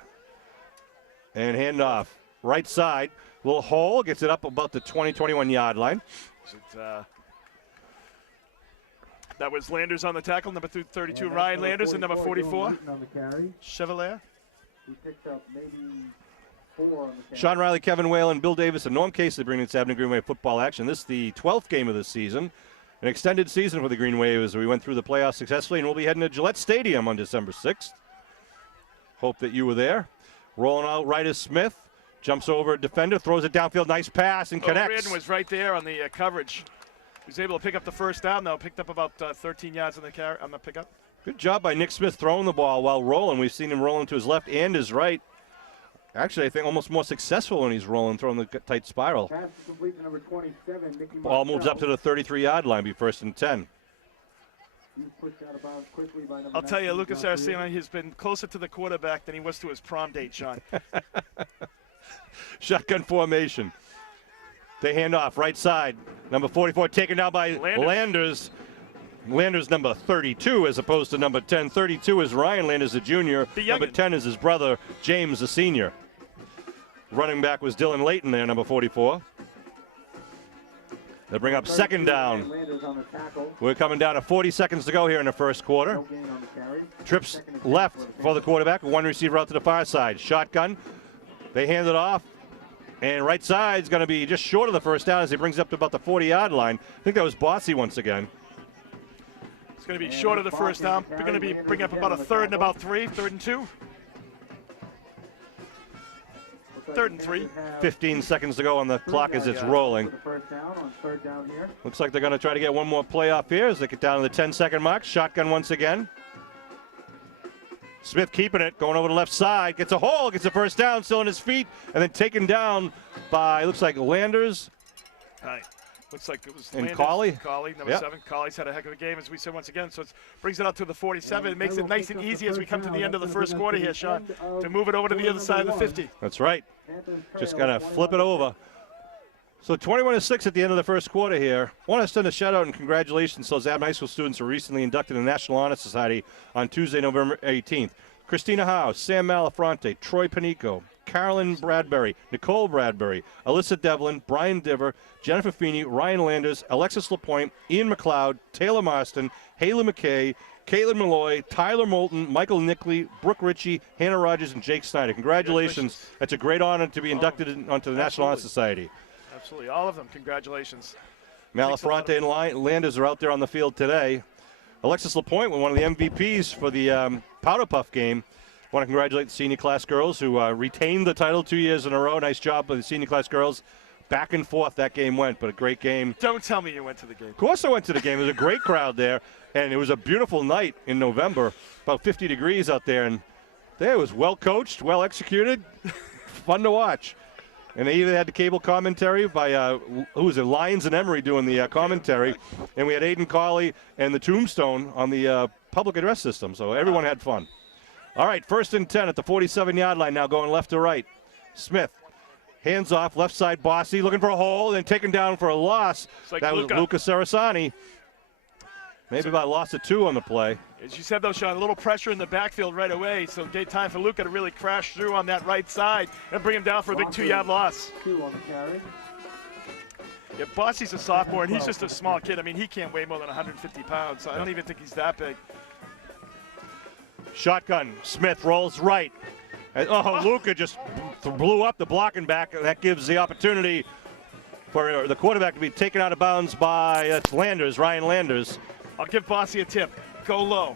And handoff. Right side. Little hole. Gets it up about the 21 yard line. That was Landers on the tackle, number 32, Ryan Landers, and number 44, Chevalier. Sean Riley, Kevin Whalen, Bill Davis, and Norm Casey bringing this Abington Green Wave football action. This is the 12th game of the season. An extended season for the Green Wave as we went through the playoffs successfully, and we'll be heading to Gillette Stadium on December 6th. Hope that you were there. Rolling out right is Smith. Jumps over a defender, throws it downfield, nice pass, and connects. Reardon was right there on the coverage. He was able to pick up the first down, though. Picked up about 13 yards on the pickup. Good job by Nick Smith throwing the ball while rolling. We've seen him rolling to his left and his right. Actually, I think almost more successful when he's rolling, throwing the tight spiral. Ball moves up to the 33-yard line, be first and 10. I'll tell you, Lucas Aracena has been closer to the quarterback than he was to his prom date, Sean. Shotgun formation. They hand off right side. Number 44 taken down by Landers. Landers number 32 as opposed to number 10. 32 is Ryan Landers, the junior. Number 10 is his brother, James, the senior. Running back was Dylan Layton there, number 44. They bring up second down. We're coming down to 40 seconds to go here in the first quarter. Trips left for the quarterback. One receiver out to the far side. Shotgun. They hand it off. And right side's going to be just short of the first down as he brings it up to about the 40-yard line. I think that was Bossy once again. It's going to be short of the first down. We're going to be bringing up about a third and about 3, 3rd and 2. 3rd and 3. 15 seconds to go on the clock as it's rolling. Looks like they're going to try to get one more play off here as they get down to the 10-second mark. Shotgun once again. Smith keeping it, going over the left side, gets a hole, gets a first down, still on his feet, and then taken down by, looks like Landers. Looks like it was and Landers. Colley. Colley, number 7. Colley's had a heck of a game, as we said once again. So it brings it out to the 47. It makes it nice and easy as we come to the end of the first quarter here, Sean, to move it over to the other side of the 50. That's right. Just going to flip it over. So 21-6 at the end of the first quarter here. I want to send a shout out and congratulations to those Abington High School students who were recently inducted in the National Honor Society on Tuesday, November 18th. Christina Howe, Sam Malafronte, Troy Panico, Carolyn Bradbury, Nicole Bradbury, Alyssa Devlin, Brian Diver, Jennifer Feeney, Ryan Landers, Alexis LaPointe, Ian McLeod, Taylor Marston, Haley McKay, Caitlin Malloy, Tyler Moulton, Michael Nickley, Brooke Ritchie, Hannah Rogers, and Jake Snyder. Congratulations. That's a great honor to be inducted onto the National Honor Society. Absolutely. All of them. Congratulations. Malafronte and Landers are out there on the field today. Alexis LaPointe was one of the MVPs for the Powder Puff game. I want to congratulate the senior class girls who retained the title 2 years in a row. Nice job by the senior class girls. Back and forth that game went, but a great game. Don't tell me you went to the game. Of course I went to the game. It was a great crowd there, and it was a beautiful night in November, about 50 degrees out there. And it was well coached, well executed, fun to watch. And they even had the cable commentary by, who was it, Lyons and Emery doing the commentary. And we had Aiden Colley and the Tombstone on the public address system. So everyone had fun. All right, 1st and 10 at the 47-yard line now, going left to right. Smith, hands off, left side, Bossy, looking for a hole, then taken down for a loss. Like that was Luca Sarasani. Maybe about a loss of 2 on the play. As you said, though, Sean, a little pressure in the backfield right away, so gave time for Luca to really crash through on that right side and bring him down for a big 2-yard loss. 2 on the carry. Yeah, Bossy's a sophomore, and he's just a small kid. I mean, he can't weigh more than 150 pounds, so I don't even think he's that big. Shotgun. Smith rolls right. Oh, Luca just blew up the blocking back. That gives the opportunity for the quarterback to be taken out of bounds by Landers, Ryan Landers. I'll give Bossy a tip. Go low.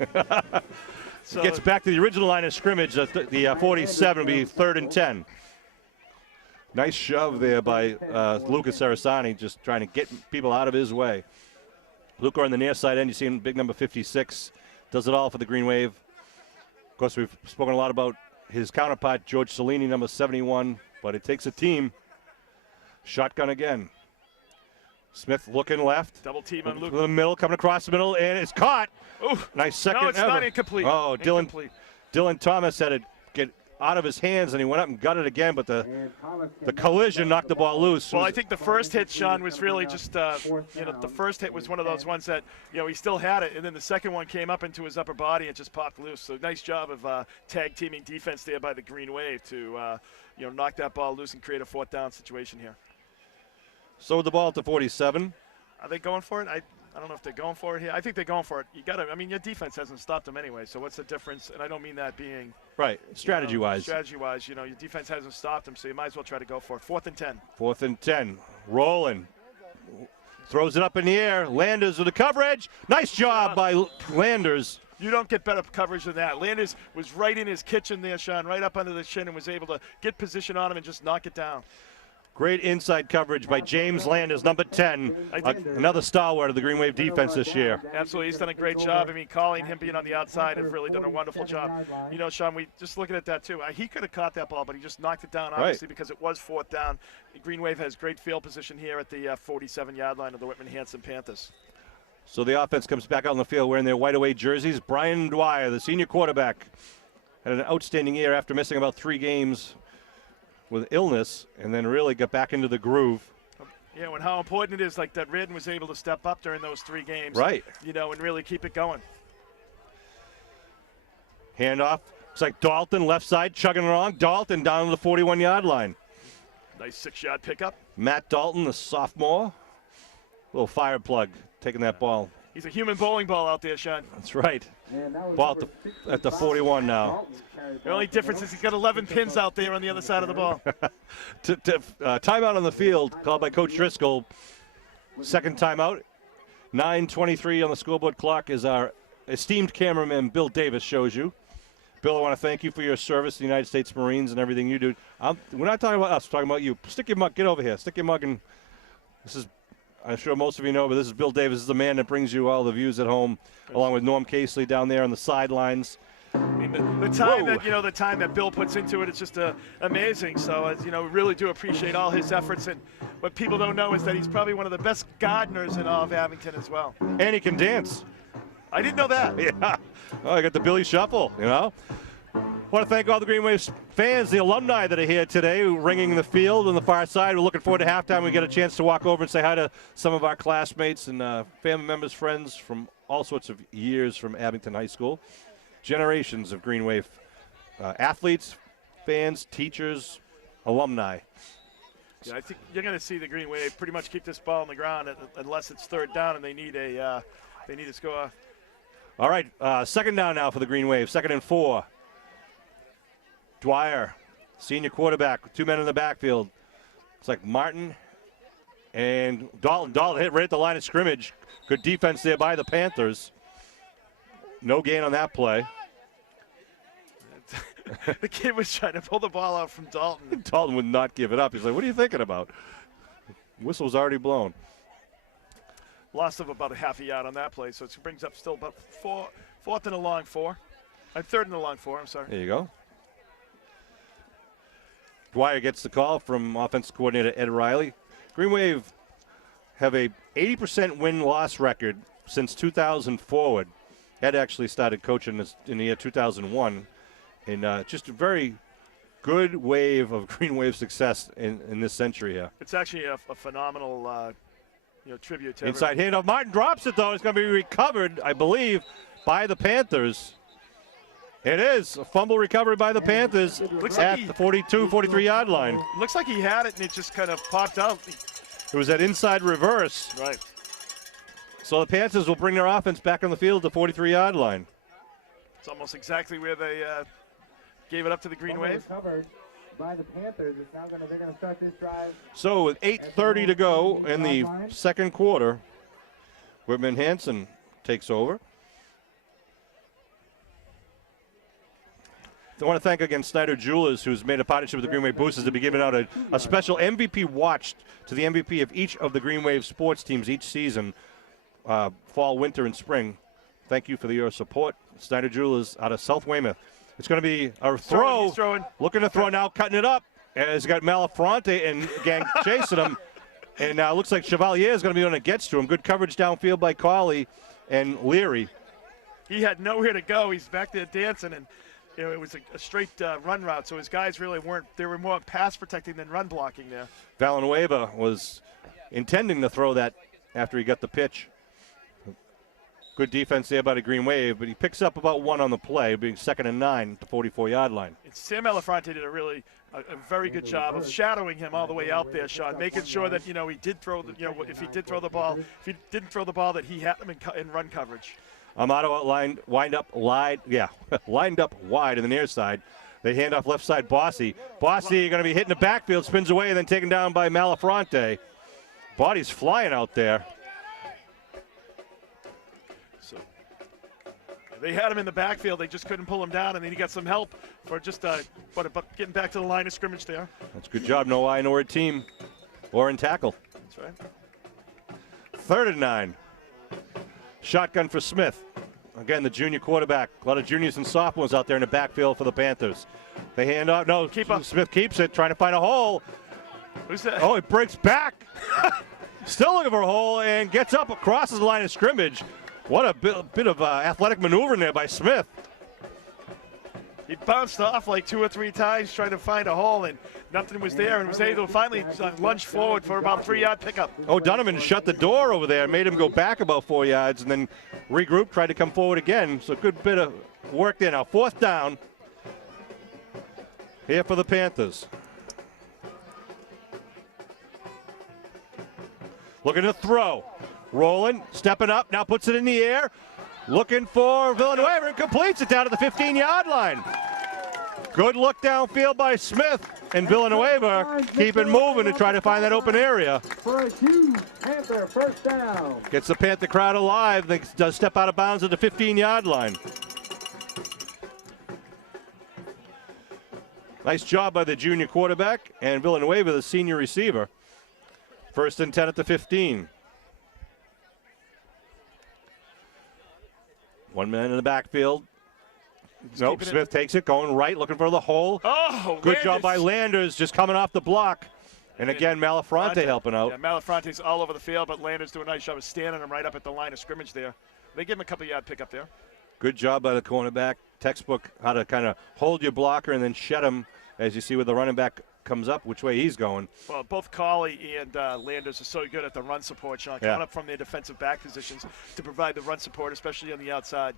So gets back to the original line of scrimmage at the 47, will be 3rd and 10. Nice shove there by Luca Sarasani, just trying to get people out of his way. Luca on the near side end, you see him, big number 56, does it all for the Green Wave. Of course, we've spoken a lot about his counterpart, George Cellini, number 71, but it takes a team. Shotgun again. Smith looking left. Double team on Luca. The middle, coming across the middle, and it's caught. Oof. Nice second. No, it's not incomplete. Oh, incomplete. Dylan Thomas had it get out of his hands, and he went up and got it again, but the collision knocked the ball loose. Well, I think the first hit, Sean, was really just, the first hit was one of those ones that, he still had it, and then the second one came up into his upper body and just popped loose. So nice job of tag teaming defense there by the Green Wave to, knock that ball loose and create a 4th down situation here. So with the ball at the 47. Are they going for it? I don't know if they're going for it here. I think they're going for it. Your defense hasn't stopped them anyway, so what's the difference? And I don't mean that being right, strategy-wise. Strategy-wise, your defense hasn't stopped them, so you might as well try to go for it. 4th and 10. 4th and 10. Rolling. Throws it up in the air. Landers with the coverage. Nice job by Landers. You don't get better coverage than that. Landers was right in his kitchen there, Sean, right up under the chin, and was able to get position on him and just knock it down. Great inside coverage by James Landers, number 10. Another stalwart of the Green Wave defense this year. Absolutely. He's done a great job. Colleen, him being on the outside, have really done a wonderful job. Sean, we just looking at that, too. He could have caught that ball, but he just knocked it down, obviously, because it was 4th down. The Green Wave has great field position here at the 47-yard line of the Whitman Hanson Panthers. So the offense comes back out on the field wearing their white-away jerseys. Brian Dwyer, the senior quarterback, had an outstanding year after missing about 3 games with illness, and then really got back into the groove. Yeah, and how important it is, like that Redden was able to step up during those 3 games. Right. And really keep it going. Handoff. It's like Dalton, left side, chugging along. Dalton down to the 41-yard line. Nice 6-yard pickup. Matt Dalton, the sophomore. Little fire plug, taking that ball. He's a human bowling ball out there, Sean. That's right. Ball at the 41 now. The only difference is he's got 11 pins out there on the other side of the ball. Timeout on the field called by Coach Driscoll. Second timeout. 9:23 on the scoreboard clock is our esteemed cameraman Bill Davis shows you. Bill, I want to thank you for your service to the United States Marines and everything you do. We're not talking about us, we're talking about you. Stick your mug, get over here. Stick your mug in. This is, I'm sure most of you know, but this is Bill Davis. This is the man that brings you all the views at home, along with Norm Casely down there on the sidelines. The time that the time that Bill puts into it, it's just amazing. So we really do appreciate all his efforts. And what people don't know is that he's probably one of the best gardeners in all of Abington as well. And he can dance. I didn't know that. Yeah. Oh, I got the Billy Shuffle. Want to thank all the Green Wave fans, the alumni that are here today, ringing the field on the far side. We're looking forward to halftime. We get a chance to walk over and say hi to some of our classmates and family members, friends from all sorts of years from Abington High School. Generations of Green Wave athletes, fans, teachers, alumni. Yeah, I think you're going to see the Green Wave pretty much keep this ball on the ground unless it's 3rd down and they need a score. All right, 2nd down now for the Green Wave. 2nd and 4. Dwyer, senior quarterback, with 2 men in the backfield. It's like Martin and Dalton. Dalton hit right at the line of scrimmage. Good defense there by the Panthers. No gain on that play. The kid was trying to pull the ball out from Dalton. Dalton would not give it up. He's like, what are you thinking about? Whistle's already blown. Lost of about a half a yard on that play, so it brings up still about 4th and a long 4. 3rd and a long 4, I'm sorry. There you go. Dwyer gets the call from offensive coordinator Ed Riley. Green Wave have a 80% win-loss record since 2000 forward. Ed actually started coaching in the year 2001. And just a very good wave of Green Wave success in this century here. It's actually a phenomenal tribute to inside handoff. Martin drops it, though. It's going to be recovered, I believe, by the Panthers. It is a fumble recovery by the Panthers at the 42, 43-yard line. Looks like he had it, and it just kind of popped out. It was that inside reverse. Right. So the Panthers will bring their offense back on the field at the 43-yard line. It's almost exactly where they gave it up to the Green Wave. Covered by the Panthers. It's now they're going to start this drive. So with 8:30 to go in the second quarter, Whitman Hanson takes over. I want to thank again Snyder Jewelers, who's made a partnership with the Green Wave Boosters to be giving out a special MVP watch to the MVP of each of the Green Wave sports teams each season, fall, winter, and spring. Thank you for your support. Snyder Jewelers out of South Weymouth. It's going to be a throw. He's throwing. Looking to throw now, cutting it up. He's got Malafronte and gang chasing him. And now it looks like Chevalier is going to be the one that gets to him. Good coverage downfield by Colley and Leary. He had nowhere to go. He's back there dancing, and it was a straight run route. So his guys really weren't. They were more pass protecting than run blocking there. Villanueva was intending to throw that after he got the pitch. Good defense there by the Green Wave, but he picks up about 1 on the play, being 2nd and 9 at the 44-yard line. And Sam Malafronte did a very good job of shadowing him all the way out there, Sean, making sure that he did throw the if he did throw the ball, if he didn't throw the ball, that he had him in run coverage. Amato outlined, lined up wide in the near side. They hand off left side, Bossy. Bossy going to be hitting the backfield, spins away, and then taken down by Malafronte. Body's flying out there. So they had him in the backfield. They just couldn't pull him down, and then he got some help for just getting back to the line of scrimmage there. That's a good job. No eye nor a team or in tackle. That's right. 3rd and 9. Shotgun for Smith. Again, the junior quarterback. A lot of juniors and sophomores out there in the backfield for the Panthers. They hand off. No, Smith keeps it, trying to find a hole. Who's that? Oh, it breaks back. Still looking for a hole and gets up, crosses the line of scrimmage. What a bit of athletic maneuvering there by Smith. He bounced off like 2 or 3 times trying to find a hole, and nothing was there, and was able to finally lunge forward for about a 3-yard pickup. Oh, Donovan shut the door over there, made him go back about 4 yards, and then regroup, tried to come forward again. So a good bit of work there. Now 4th down here for the Panthers. Looking to throw. Rolling, stepping up, now puts it in the air. Looking for Villanueva and completes it down to the 15-yard line. Good look downfield by Smith, and Villanueva keeping moving to try to find that open area. For a huge Panther first down. Gets the Panther crowd alive. They does step out of bounds at the 15-yard line. Nice job by the junior quarterback and Villanueva, the senior receiver. 1st and 10 at the 15. 1 man in the backfield. Nope, Smith takes it, going right, looking for the hole. Oh, good job by Landers, just coming off the block. And again, Malafronte helping out. Yeah, Malafronte's all over the field, but Landers doing a nice job of standing him right up at the line of scrimmage there. They give him a couple-yard pickup there. Good job by the cornerback. Textbook how to kind of hold your blocker and then shed him, as you see where the running back comes up, which way he's going. Well, both Colley and Landers are so good at the run support, Sean, coming up from their defensive back positions to provide the run support, especially on the outside.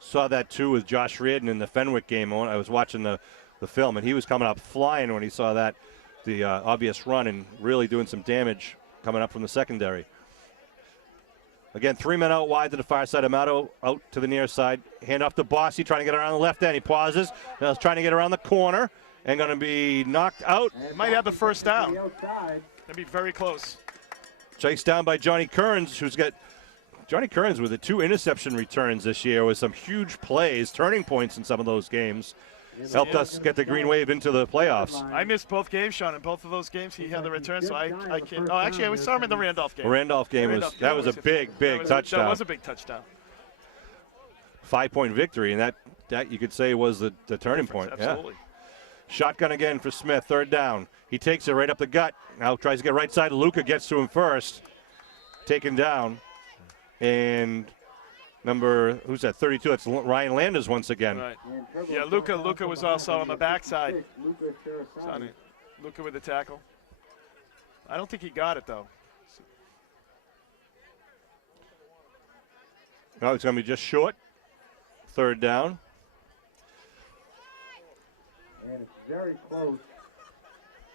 Saw that, too, with Josh Reardon in the Fenwick game. I was watching the film, and he was coming up flying when he saw that, the obvious run, and really doing some damage coming up from the secondary. Again, 3 men out wide to the far side. Amato out to the near side. Hand off to Bossy, trying to get around the left end. He pauses. Now he's trying to get around the corner and going to be knocked out. Might have the first down. That'd be very close. Chased down by Johnny Kearns, who's got Johnny Kearns with the 2 interception returns this year with some huge plays, turning points in some of those games. Helped us get the Green Wave into the playoffs. I missed both games, Sean. In both of those games, he had the return, so I can't. Oh, actually, I saw him in the Randolph game. The Randolph game was a big touchdown. That was a big touchdown. 5-point victory, and that you could say was the turning point. Absolutely. Yeah. Shotgun again for Smith, 3rd down. He takes it right up the gut. Now tries to get right side. Luca gets to him first. Taken down. And who's that, 32? That's Ryan Landers once again. Right. Yeah, Luca was also on the backside. Luca with the tackle. I don't think he got it, though. No, it's going to be just short. 3rd down. And it's very close.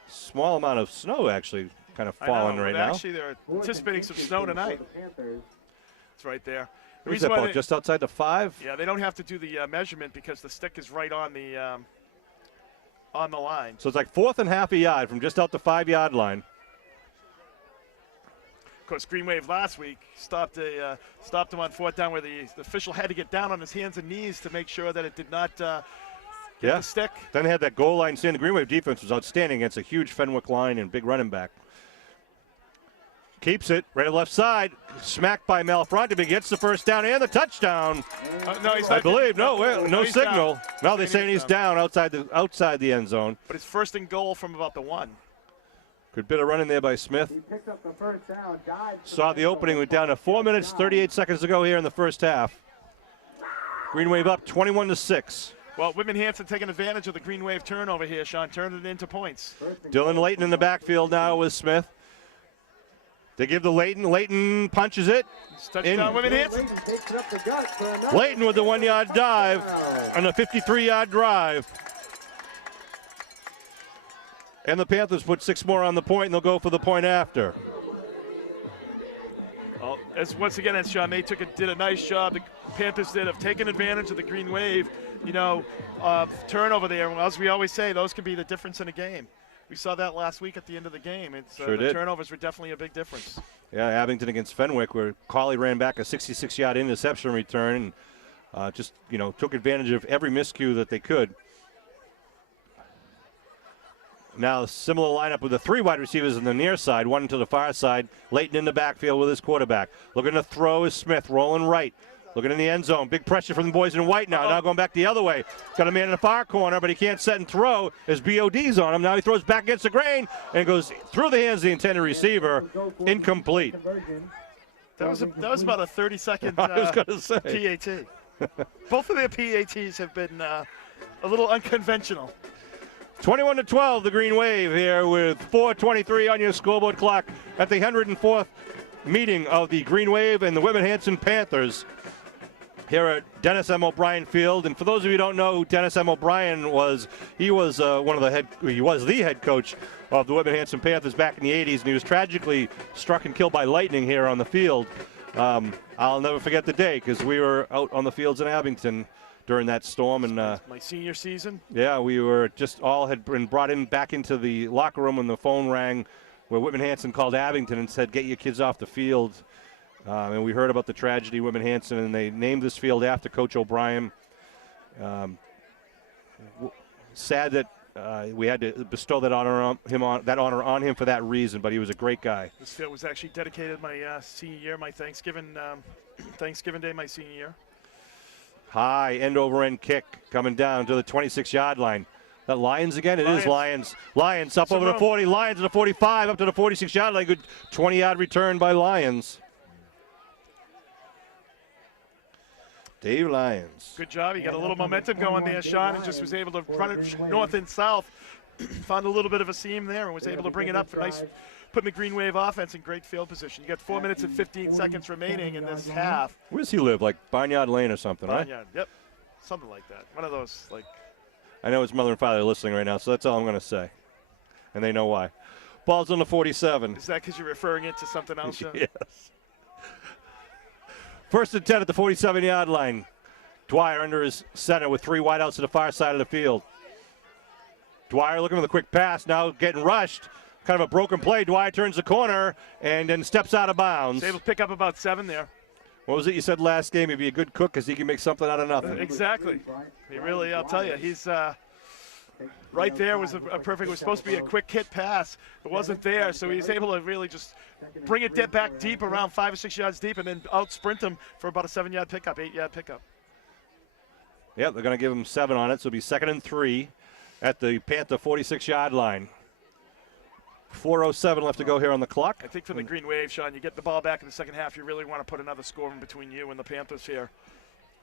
Small amount of snow actually kind of falling right now. Actually, they're anticipating some snow tonight. It's right there. The Where's reason that why ball? they- Just outside the 5? Yeah, they don't have to do the measurement because the stick is right on the line. So it's like 4th and half a yard from just out the 5-yard line. Of course, Green Wave last week stopped him on 4th down where the official had to get down on his hands and knees to make sure that it did not get the stick. Then they had that goal line stand. The Green Wave defense was outstanding against a huge Fenwick line and big running back. Keeps it right to left side. Smacked by Malfronte, but gets the first down and the touchdown. No, he's I not. believe. No he's signal. down. No, they're saying he's down outside the end zone. But it's 1st and goal from about the 1. Good bit of running there by Smith. He picked up the first down, died. Saw the opening. Went down to 4 minutes, 38 seconds to go here in the first half. Green Wave up 21-6. Well, Whitman Hanson taking advantage of the Green Wave turnover here, Sean, turning it into points. Dylan Layton in the backfield now with Smith. They give to Layton. Layton punches it. It's touchdown, Whitman Hanson. Layton takes it up the gut for another. Layton with the 1-yard dive on a 53-yard drive. And the Panthers put 6 more on the point, and they'll go for the point after. Well, once again, as Sean, they did a nice job. The Panthers did of taking advantage of the Green Wave, turnover there. As we always say, those can be the difference in a game. We saw that last week at the end of the game. Sure the did. Turnovers were definitely a big difference. Yeah, Abington against Fenwick, where Cauley ran back a 66-yard interception return and took advantage of every miscue that they could. Now, similar lineup with the 3 wide receivers on the near side, one to the far side. Layton in the backfield with his quarterback. Looking to throw is Smith, rolling right. Looking in the end zone. Big pressure from the boys in white now. Now going back the other way. Got a man in the far corner, but he can't set and throw as BOD's on him. Now he throws back against the grain and goes through the hands of the intended receiver. Incomplete. That was about a 30-second I was going to say. PAT. Both of their PATs have been a little unconventional. 21-12, the Green Wave here with 4:23 on your scoreboard clock at the 104th meeting of the Green Wave and the Whitman Hanson Panthers here at Dennis M. O'Brien Field. And for those of you who don't know who Dennis M. O'Brien was, he was the head coach of the Whitman Hanson Panthers back in the 80s, and he was tragically struck and killed by lightning here on the field. I'll never forget the day because we were out on the fields in Abington during that storm, and my senior season. Yeah, we were just all had been brought in back into the locker room when the phone rang, where Whitman Hanson called Abington and said, "Get your kids off the field." And we heard about the tragedy, Whitman Hanson, and they named this field after Coach O'Brien. Sad that we had to bestow that honor on him for that reason, but he was a great guy. This field was actually dedicated my senior year, my Thanksgiving Day, my senior year. High end-over-end kick coming down to the 26-yard line. That Lions again? It is Lions. Lions up over the 40. Lions to the 45, up to the 46-yard line. Good 20-yard return by Lions. Dave Lyons. Good job. He got a little momentum going there, Sean, and just was able to run it north and south. Found a little bit of a seam there and was able to bring it up for nice, putting the Green Wave offense in great field position. You got 4 minutes and 15 seconds remaining in this half. Where does he live? Like Barnyard Lane or something, Barnyard, right? yep. Something like that. One of those, like. I know his mother and father are listening right now, so that's all I'm going to say. And they know why. Ball's on the 47. Is that because you're referring it to something else, Sean? Yes. First and 10 at the 47-yard line. Dwyer under his center with 3 wideouts to the far side of the field. Dwyer looking for the quick pass, now getting rushed. Kind of a broken play. Dwyer turns the corner and then steps out of bounds. He's able to pick up about 7 there. What was it you said last game? He'd be a good cook because he can make something out of nothing. Exactly. He really, I'll tell you, he's right there was a perfect, it was supposed to be a quick hit pass. It wasn't there, so he was able to really just bring it back deep around 5 or 6 yards deep and then out sprint him for about a 7-yard pickup, 8-yard pickup. Yeah, they're going to give him 7 on it, so it'll be 2nd and 3 at the Panther 46-yard line. 4:07 left to go here on the clock. I think for the Green Wave, Sean, you get the ball back in the second half, you really want to put another score in between you and the Panthers here.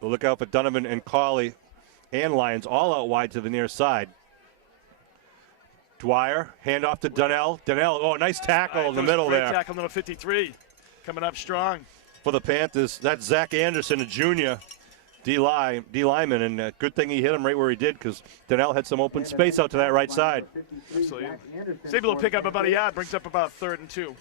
We'll look out for Donovan and Cauley and Lyons all out wide to the near side. Dwyer, hand off to Donnell. Donnell, oh, nice tackle in the middle there. Great tackle, number 53, coming up strong. For the Panthers, that's Zach Anderson, a junior D lineman, and good thing he hit him right where he did because Donnell had some open space out to that right side. Absolutely. He's able to pick up about a yard, brings up about 3rd and 2.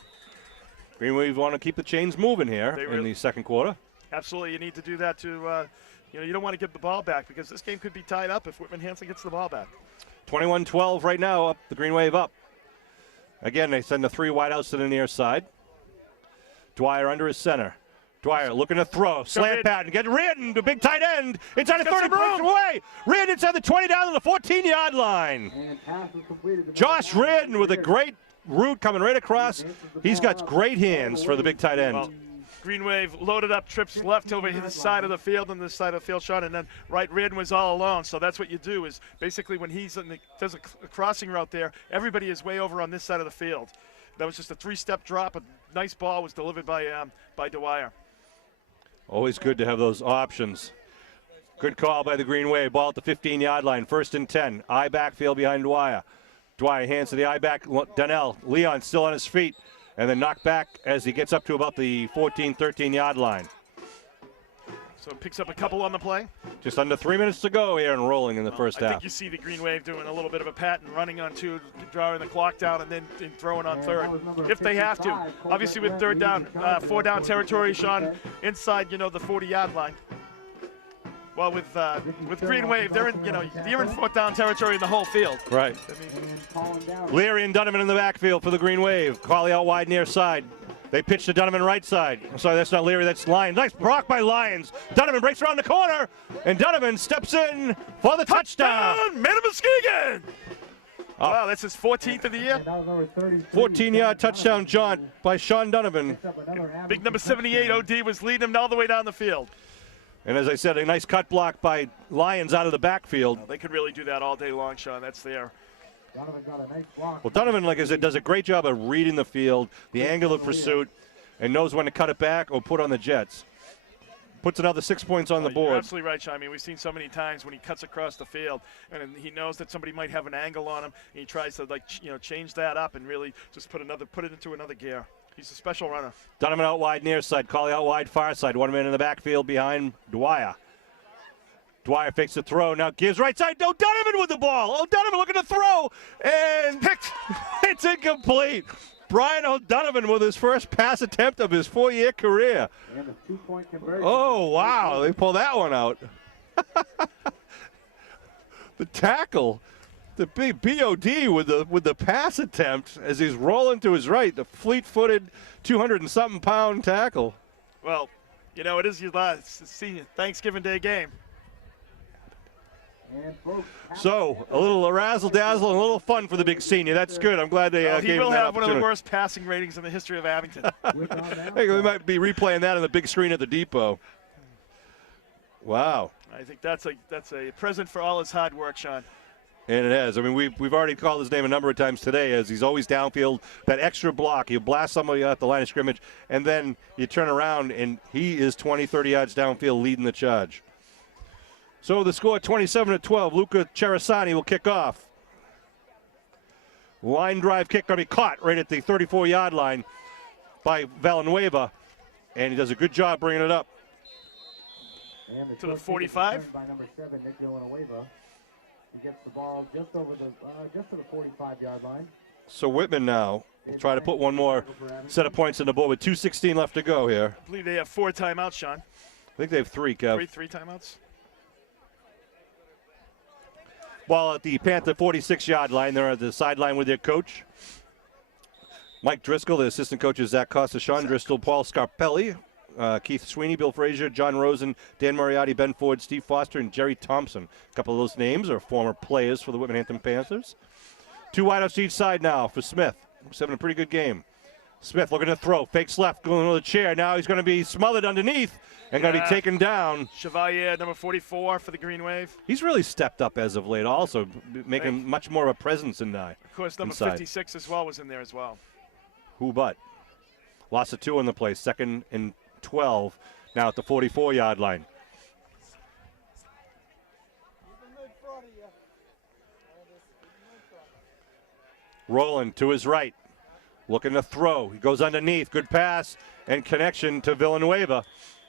Green Wave want to keep the chains moving here in the second quarter. Absolutely, you need to do that to, you don't want to give the ball back because this game could be tied up if Whitman Hanson gets the ball back. 21-12 right now, up the Green Wave up. Again, they send the 3 wideouts to the near side. Dwyer under his center. Dwyer looking to throw. Slant pattern. Get Reardon, the big tight end. Inside the 30, breaks away. Reardon inside the 20 down to the 14-yard line. Josh Reardon with a great route coming right across. He's got great hands for the big tight end. Well, Green Wave loaded up, trips left over the side of the field and this side of the field shot, and then right Reardon was all alone. So that's what you do is basically when there's a crossing route there, everybody is way over on this side of the field. That was just a 3-step drop. A nice ball was delivered by Dwyer. Always good to have those options. Good call by the Green Wave. Ball at the 15-yard line. 1st and 10. I backfield behind Dwyer. Dwyer hands to the I back. Donnell. Leon still on his feet. And then knocked back as he gets up to about the 14, 13-yard line. So it picks up a couple on the play. Just under 3 minutes to go here and rolling in the first half. I think you see the Green Wave doing a little bit of a pattern, running on 2, drawing the clock down, and then throwing on 3rd, if they have to. Obviously with 3rd down, 4-down territory, Sean, inside, the 40-yard line. Well, with Green Wave, they're in 4th down territory in the whole field. Right. Leary and Donovan in the backfield for the Green Wave. Qualley out wide near side. They pitch to Donovan right side. I'm sorry, that's not Leary, that's Lyons. Nice block by Lyons. Donovan breaks around the corner, and Donovan steps in for the touchdown. Muskegon! Wow, that's his 14th of the year. 14-yard touchdown jaunt by Sean Donovan. Big number 78, OD, was leading him all the way down the field. And as I said, a nice cut block by Lyons out of the backfield. They could really do that all day long, Sean. That's there. Well, Donovan, like I said, does a great job of reading the field, the angle of pursuit, and knows when to cut it back or put on the Jets. Puts another 6 points on the board. You're absolutely right, Sean. I mean, we've seen so many times when he cuts across the field, and he knows that somebody might have an angle on him, and he tries to change that up and really just put it into another gear. He's a special runner. Donovan out wide near side, Qualley out wide far side. 1 man in the backfield behind Dwyer. Dwyer fakes the throw, now gives right side. No, Donovan with the ball. Oh, Donovan looking to throw, and picked. It's incomplete. Brian O'Donovan with his first pass attempt of his 4-year career. Oh, wow, they pull that one out. The tackle, the big BOD with the pass attempt as he's rolling to his right, the fleet-footed 200-and-something-pound tackle. Well, it is your last senior Thanksgiving Day game. So, a little razzle-dazzle and a little fun for the big senior. That's good. I'm glad they gave him that He will have one of the opportunity. worst passing ratings in the history of Abington. Hey, we might be replaying that on the big screen at the depot. Wow. I think that's a present for all his hard work, Sean. And it has. I mean, we've already called his name a number of times today as he's always downfield. That extra block, you blast somebody at the line of scrimmage, and then you turn around, and he is 20, 30 yards downfield leading the charge. So the score 27-12. Luca Cerasani will kick off. Line drive kick going to be caught right at the 34-yard line by Villanueva, and he does a good job bringing it up. To the 45. By number 7, Nick Villanueva. He gets the ball just over just to the 45-yard line. So Whitman now will try to put one more set of points on the board with 2:16 left to go here. I believe they have 4 timeouts, Sean. I think they have 3, Kev. Three timeouts. Ball at the Panther 46-yard line. They're at the sideline with their coach. Mike Driscoll, the assistant coaches Zach Costa, Sean Driscoll, Paul Scarpelli, Keith Sweeney, Bill Frazier, John Rosen, Dan Moriarty, Ben Ford, Steve Foster, and Jerry Thompson. A couple of those names are former players for the Whitman Hampton Panthers. 2 wideouts each side now for Smith. He's having a pretty good game. Smith looking to throw, fakes left, going to the chair. Now he's going to be smothered underneath and going to be taken down. Chevalier, number 44 for the Green Wave. He's really stepped up as of late also, making much more of a presence in Of course, number inside. 56 as well was in there as well. Who but? Loss of 2 on the play, 2nd and 12 now at the 44-yard line. Rolling to his right, looking to throw. He goes underneath, good pass and connection to Villanueva.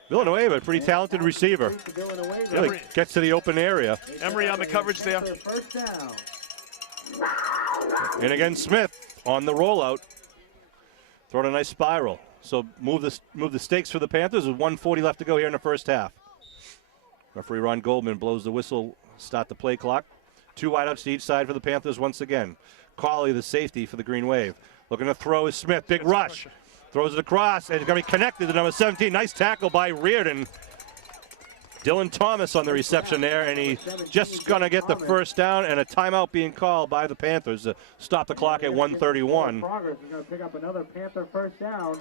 Villanueva, a pretty talented receiver. Really gets to the open area. Emery on the coverage there. And again, Smith on the rollout. Throwing a nice spiral. So move the stakes for the Panthers with 1:40 left to go here in the first half. Referee Ron Goldman blows the whistle, start the play clock. 2 wideouts to each side for the Panthers once again. Cawley, the safety for the Green Wave. Looking to throw is Smith. Big rush. Throws it across, and it's going to be connected to number 17. Nice tackle by Reardon. Dylan Thomas on the reception there, and he's just going to get the first down, and a timeout being called by the Panthers to stop the clock at 1:31.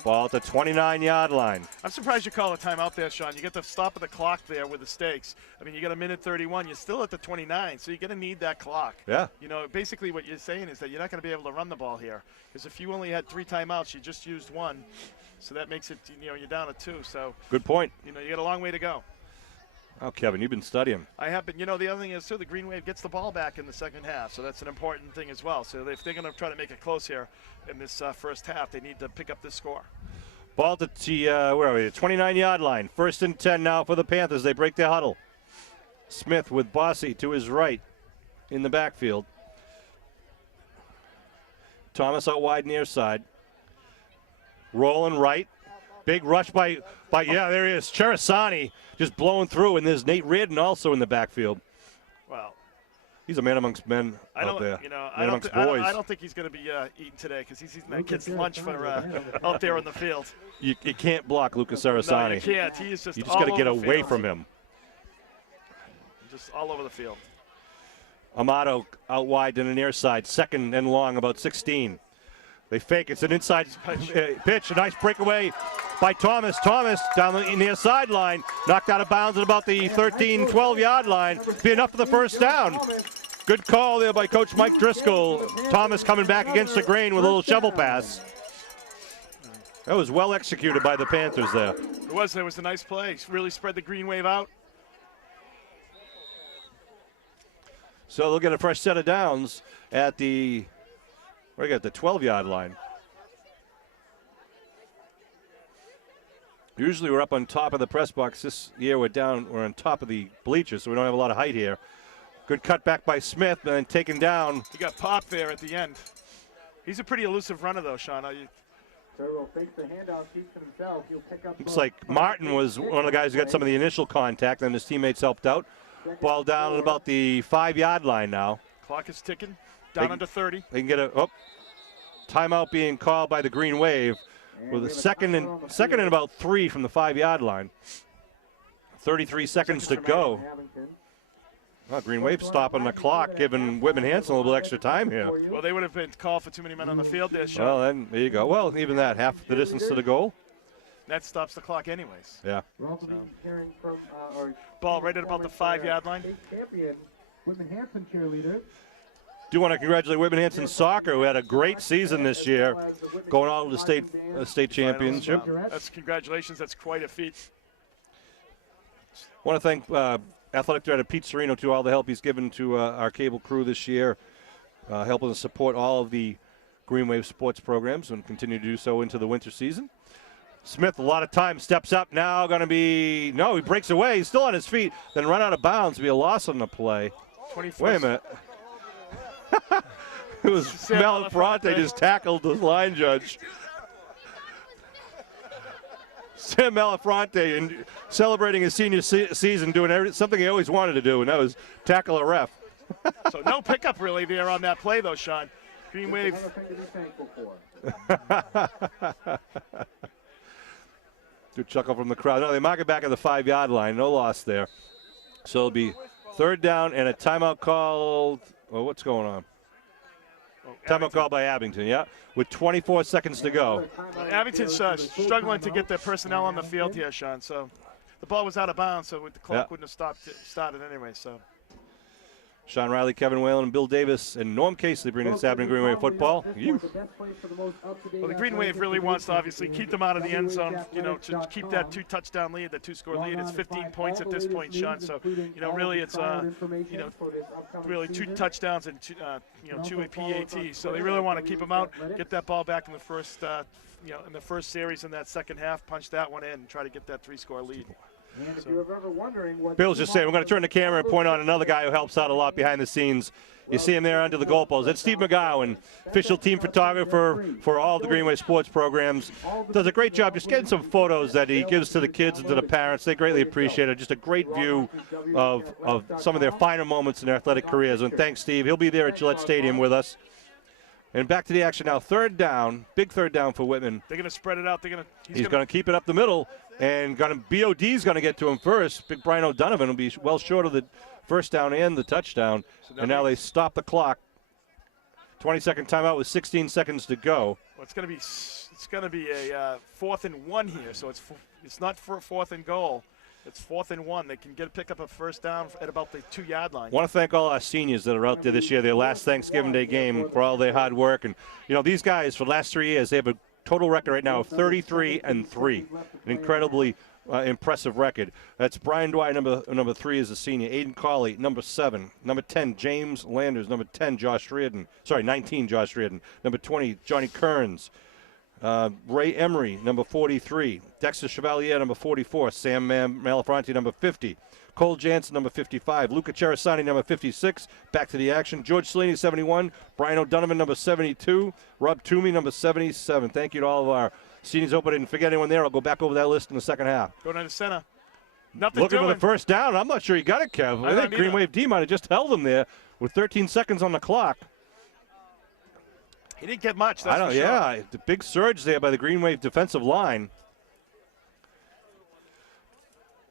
Ball at the 29-yard line. I'm surprised you call a timeout there, Sean. You get the stop of the clock there with the stakes. I mean, you got a minute 31. You're still at the 29, so you're going to need that clock. Yeah. You know, basically what you're saying is that you're not going to be able to run the ball here, because if you only had 3 timeouts, you just used 1. So that makes it, you know, you're down to 2. So good point. You know, you got a long way to go. Oh, Kevin, you've been studying. I have been. You know, the other thing is, too, the Green Wave gets the ball back in the second half, so that's an important thing as well. So if they're going to try to make it close here in this first half, they need to pick up this score. Ball at the, where are we, 29-yard line. 1st and 10 now for the Panthers. They break their huddle. Smith with Bossy to his right in the backfield. Thomas out wide near side. Rolling right. Big rush by yeah, there he is. Cherisani just blowing through, and there's Nate Reardon also in the backfield. Well, he's a man amongst men out there. You know, man amongst boys. I don't think he's going to be eating today, because he's eating that kid's lunch for out there on the field. You can't block Lucas Cherisani. No, you can't. He is just you just got to get away field. from him. Just all over the field. Amato out wide to the near side. 2nd and long, about 16. They fake. It's an inside pitch. A nice breakaway by Thomas. Thomas down the near sideline. Knocked out of bounds at about the 13, 12-yard line. Be enough for the first down. Good call there by Coach Mike Driscoll. Thomas coming back against the grain with a little shovel pass. That was well executed by the Panthers there. It was. There was a nice play. Really spread the Green Wave out. So they'll get a fresh set of downs at the, we got the 12-yard line. Usually we're up on top of the press box. This year we're on top of the bleachers, so we don't have a lot of height here. Good cut back by Smith, and then taken down. He got popped there at the end. He's a pretty elusive runner, though, Sean. Looks like Martin was one of the guys who got some of the initial contact, and his teammates helped out. Ball down at about the 5-yard line now. Clock is ticking. Down under 30. They can get a timeout being called by the Green Wave with a second and about 3 from the 5-yard line. 33 seconds to go. Well, Green Wave stopping the clock, giving Whitman Hanson a little extra time here. Well, they would have been called for too many men on the field there, Sean. Well, then there you go. Well, even that, half the distance to the goal. That stops the clock anyways. Yeah. Ball right at about the 5-yard line. Do want to congratulate Whitman Hanson Soccer, who had a great season this year, going all to the state championship. That's congratulations. That's quite a feat. Want to thank Athletic Director Pete Serino to all the help he's given to our cable crew this year, helping us support all of the Green Wave sports programs and continue to do so into the winter season. Smith, a lot of time, steps up now, going to be, no, he breaks away, he's still on his feet, then run out of bounds, be a loss on the play. 21st. Wait a minute. It was Malafronte just tackled the line judge. Sam Malafronte and celebrating his senior season, doing something he always wanted to do, and that was tackle a ref. So no pickup really there on that play, though, Sean. Green Wave. Good chuckle from the crowd. No, they mark it back at the 5-yard line. No loss there. So it'll be 3rd down and a timeout called. Well, what's going on? Timeout called by Abington, yeah, with 24 seconds to go. Abington's struggling to get their personnel on the field here, Sean. So the ball was out of bounds, so the clock wouldn't have started anyway. So. Sean Riley, Kevin Whalen, and Bill Davis, and Norm Casely bringing this Abington Green Wave football. Well, the Green Wave really wants to obviously keep them out of the end zone, you know, to keep that 2-touchdown lead, that 2-score lead. It's 15 points at this point, Sean. So, you know, really it's, you know, really 2 touchdowns and 2 PATs. So they really want to keep them out, get that ball back in the first, you know, in the first series in that second half, punch that one in, and try to get that 3-score lead. And if you're ever wondering what Bill's just saying, we're going to turn the camera and point on another guy who helps out a lot behind the scenes. You see him there under the goalpost. That's Steve McGowan, official team photographer for all the Greenway sports programs. Does a great job just getting some photos that he gives to the kids and to the parents. They greatly appreciate it. Just a great view of some of their finer moments in their athletic careers. And thanks, Steve. He'll be there at Gillette Stadium with us. And back to the action now. Third down, big third down for Whitman. They're going to spread it out. He's going to keep it up the middle, and BOD's going to get to him first. Big Brian O'Donovan will be well short of the first down and the touchdown. And now they stop the clock. 20-second timeout with 16 seconds to go. Well, it's going to be a 4th and 1 here, so it's not for a 4th and goal. It's 4th and 1. They can pick up a first down at about the 2-yard line. I want to thank all our seniors that are out there this year, their last Thanksgiving Day game, for all their hard work. And, you know, these guys, for the last 3 years, they have a total record right now of 33-3. An incredibly impressive record. That's Brian Dwyer, number 3 is a senior. Aiden Cawley, number 7. Number 10, James Landers. Number 10, Josh Reardon. Sorry, 19, Josh Reardon. Number 20, Johnny Kearns. Ray Emery, number 43. Dexter Chevalier, number 44. Sam Malafronte, number 50. Cole Jansen, number 55. Luca Cerasani, number 56. Back to the action. George Slaney, 71. Brian O'Donovan, number 72. Rob Toomey, number 77. Thank you to all of our seniors. Hope I didn't forget anyone there. I'll go back over that list in the second half. Going to the center. Nothing Looking doing. for the first down. I'm not sure he got it, Kev. I think Green Wave D might have just held him there with 13 seconds on the clock. He didn't get much, that's for sure. Yeah, the big surge there by the Green Wave defensive line.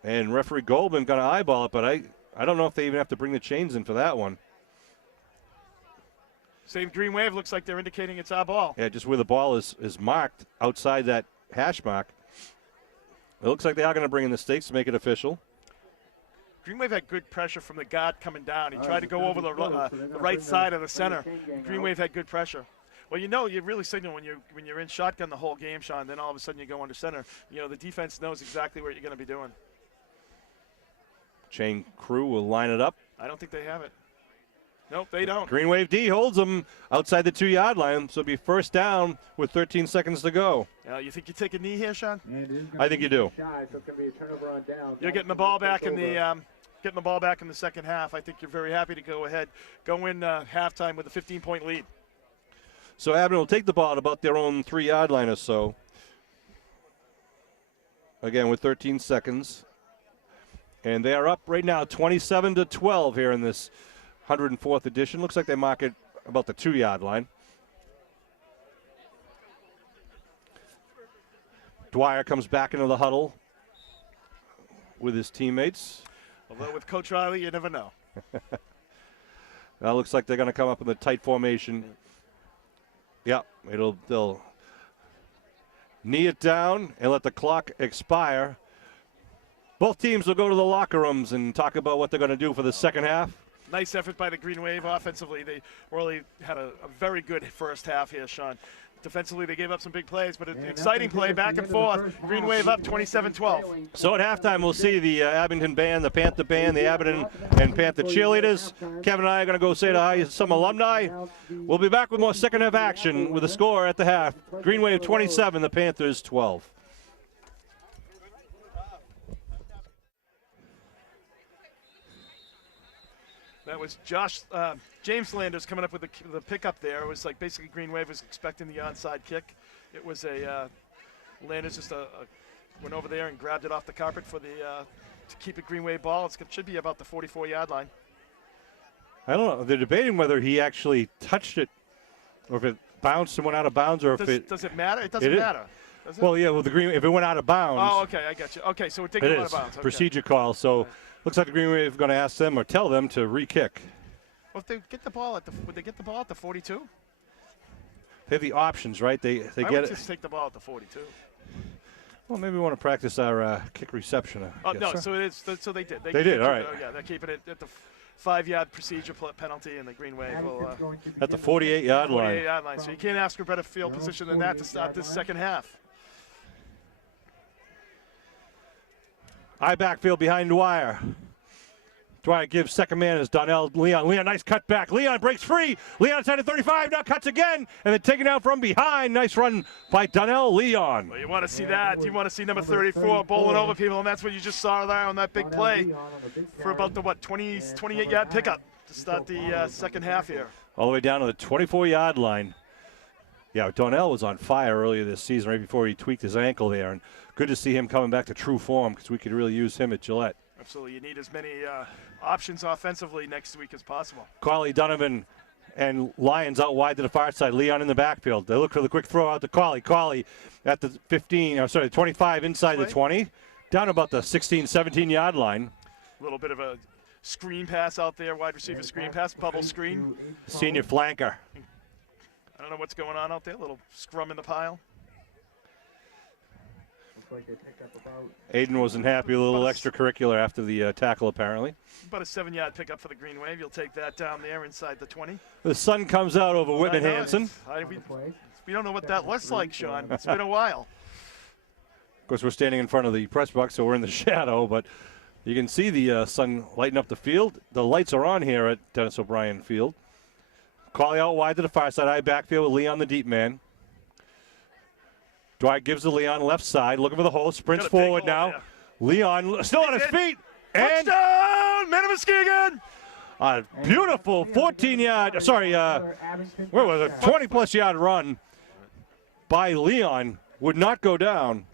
And referee Goldman going to eyeball it, but I don't know if they even have to bring the chains in for that one. Same Green Wave, looks like they're indicating it's our ball. Yeah, just where the ball is marked outside that hash mark. It looks like they are going to bring in the stakes to make it official. Green Wave had good pressure from the guard coming down. He tried to go over the right side of the center. Green Wave had good pressure. Well, you know, you really signal when you're in shotgun the whole game, Sean. Then all of a sudden you go under center. You know, the defense knows exactly what you're going to be doing. Chain crew will line it up. I don't think they have it. Nope, they don't. Green Wave D holds them outside the 2-yard line, so it'll be first down with 13 seconds to go. You think you take a knee here, Sean? I think you do. You're getting the ball back in the second half. I think you're very happy to go ahead, go in halftime with a 15-point lead. So Abington will take the ball at about their own 3-yard line or so. Again, with 13 seconds. And they are up right now 27-12 here in this 104th edition. Looks like they mark it about the 2-yard line. Dwyer comes back into the huddle with his teammates. Although with Coach Riley, you never know. Now looks like they're going to come up in the tight formation. Yeah, they'll knee it down and let the clock expire. Both teams will go to the locker rooms and talk about what they're going to do for the second half. Nice effort by the Green Wave offensively. They really had a very good first half here, Sean. Defensively, they gave up some big plays, but an exciting play back and forth. Green Wave up 27-12. So at halftime, we'll see the Abington band, the Panther band, the Abington and Panther cheerleaders. Kevin and I are going to go say hi to some alumni. We'll be back with more second half action with a score at the half. Green Wave 27, the Panthers 12. That was James Landers coming up with the pickup there. It was like basically Green Wave was expecting the onside kick. It was Landers just went over there and grabbed it off the carpet for to keep it Green Wave ball. It should be about the 44-yard line. I don't know. They're debating whether he actually touched it or if it bounced and went out of bounds or Does it matter? It doesn't matter. Does it? Well, yeah, well, if it went out of bounds. Oh, okay, I got you. Okay, so we're taking it out of bounds. Okay. Procedure call. So looks like the Green Wave are going to ask them or tell them to re-kick. Well, if they get the ball would they get the ball at the 42? They have the options, right? They I get would it. just take the ball at the 42. Well, maybe we want to practice our kick reception. Oh no, so it is. So they did. They did. All right. Yeah, they're keeping it at the 5-yard procedure penalty, and the Green Wave will at the 48-yard line. 48-yard line. So you can't ask for a better field position than that to start this second half. High backfield behind Dwyer. Dwyer gives second man is Donnell. Leon, nice cut back. Leon breaks free. Leon inside of 35, now cuts again, and then taken out from behind. Nice run by Donnell Leon. Well, you want to see that. You want to see number 34 bowling over people, and that's what you just saw there on that big play for about the, 28-yard pickup to start the second half here. All the way down to the 24-yard line. Yeah, Donnell was on fire earlier this season, right before he tweaked his ankle there, and good to see him coming back to true form because we could really use him at Gillette. Absolutely. You need as many options offensively next week as possible. Carly Donovan and Lyons out wide to the far side. Leon in the backfield. They look for the quick throw out to Carly. Carly at the 25 inside the 20. Down about the 16, 17-yard line. A little bit of a screen pass out there, wide receiver screen pass, bubble screen. Senior flanker. I don't know what's going on out there. A little scrum in the pile. Aiden wasn't happy. A little extracurricular after the tackle, apparently. About a 7-yard pickup for the Green Wave. You'll take that down there inside the 20. The sun comes out over Whitman Hanson. We don't know what that looks like, Sean. It's been a while. Of course, we're standing in front of the press box, so we're in the shadow, but you can see the sun lighting up the field. The lights are on here at Dennis O'Brien Field. Carly out wide to the far side. Backfield with Leon, the deep man. Dwight gives the Leon left side, looking for the hole, sprints forward now. There. Leon still on his feet. And touchdown! Man of Muskegon! A beautiful 14-yard, where was it? 20-plus yard run by Leon. Would not go down.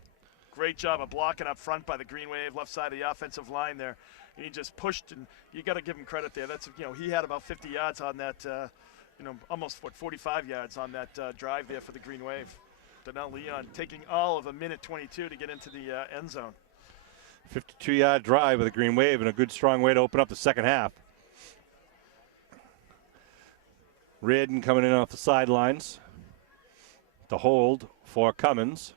Great job of blocking up front by the Green Wave, left side of the offensive line there. And he just pushed, and you got to give him credit there. That's, he had about 50 yards on that, almost 45 yards on that drive there for the Green Wave. Donnell Leon taking all of a minute 22 to get into the end zone. 52-yard drive with the Green Wave and a good, strong way to open up the second half. Reardon coming in off the sidelines. The hold for Cummins.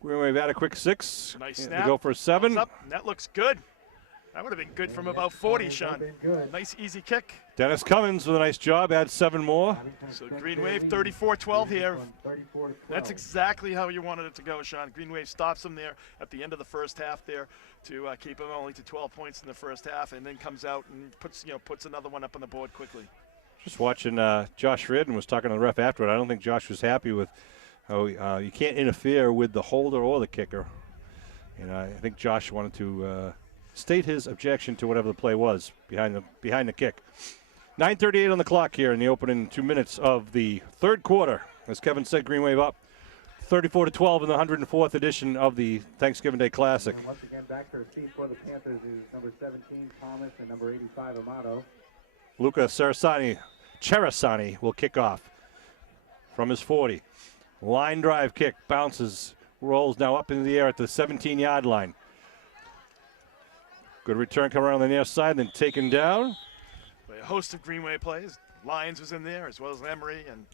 Green Wave had a quick 6. Nice snap. To go for a 7. That looks good. That would have been good from about 40, Sean. Nice, easy kick. Dennis Cummins with a nice job, adds 7 more. So Green Wave 34-12 here. That's exactly how you wanted it to go, Sean. Green Wave stops them there at the end of the first half there to keep them only to 12 points in the first half, and then comes out and puts another one up on the board quickly. Just watching Josh Reardon was talking to the ref afterward. I don't think Josh was happy with how you can't interfere with the holder or the kicker. And I think Josh wanted to state his objection to whatever the play was behind the kick. 9:38 on the clock here in the opening 2 minutes of the third quarter. As Kevin said, Green Wave up 34-12 in the 104th edition of the Thanksgiving Day Classic. And once again, back to receive for the Panthers is number 17, Thomas, and number 85, Amato. Luca Cerasani will kick off from his 40. Line drive kick, bounces, rolls now up into the air at the 17-yard line. Good return coming around the near side, then taken down. A host of Green Wave plays. Lyons was in there, as well as Emery, and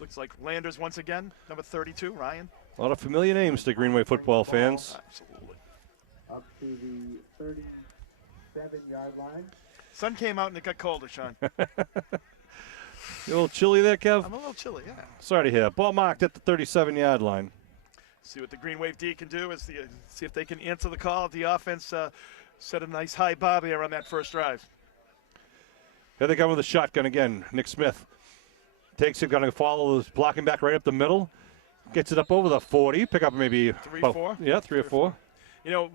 looks like Landers once again, number 32, Ryan. A lot of familiar names to Green Wave football fans. Absolutely. Up to the 37-yard line. Sun came out and it got colder, Sean. You a little chilly there, Kev? I'm a little chilly, yeah. Sorry to hear. Ball marked at the 37-yard line. See what the Green Wave D can do. See if they can answer the call. The offense set a nice high bar there on that first drive. Here they come with a shotgun again. Nick Smith takes it, going to follow this blocking back right up the middle. Gets it up over the 40. Pick up maybe 3 or 4. Yeah, 3 or 4.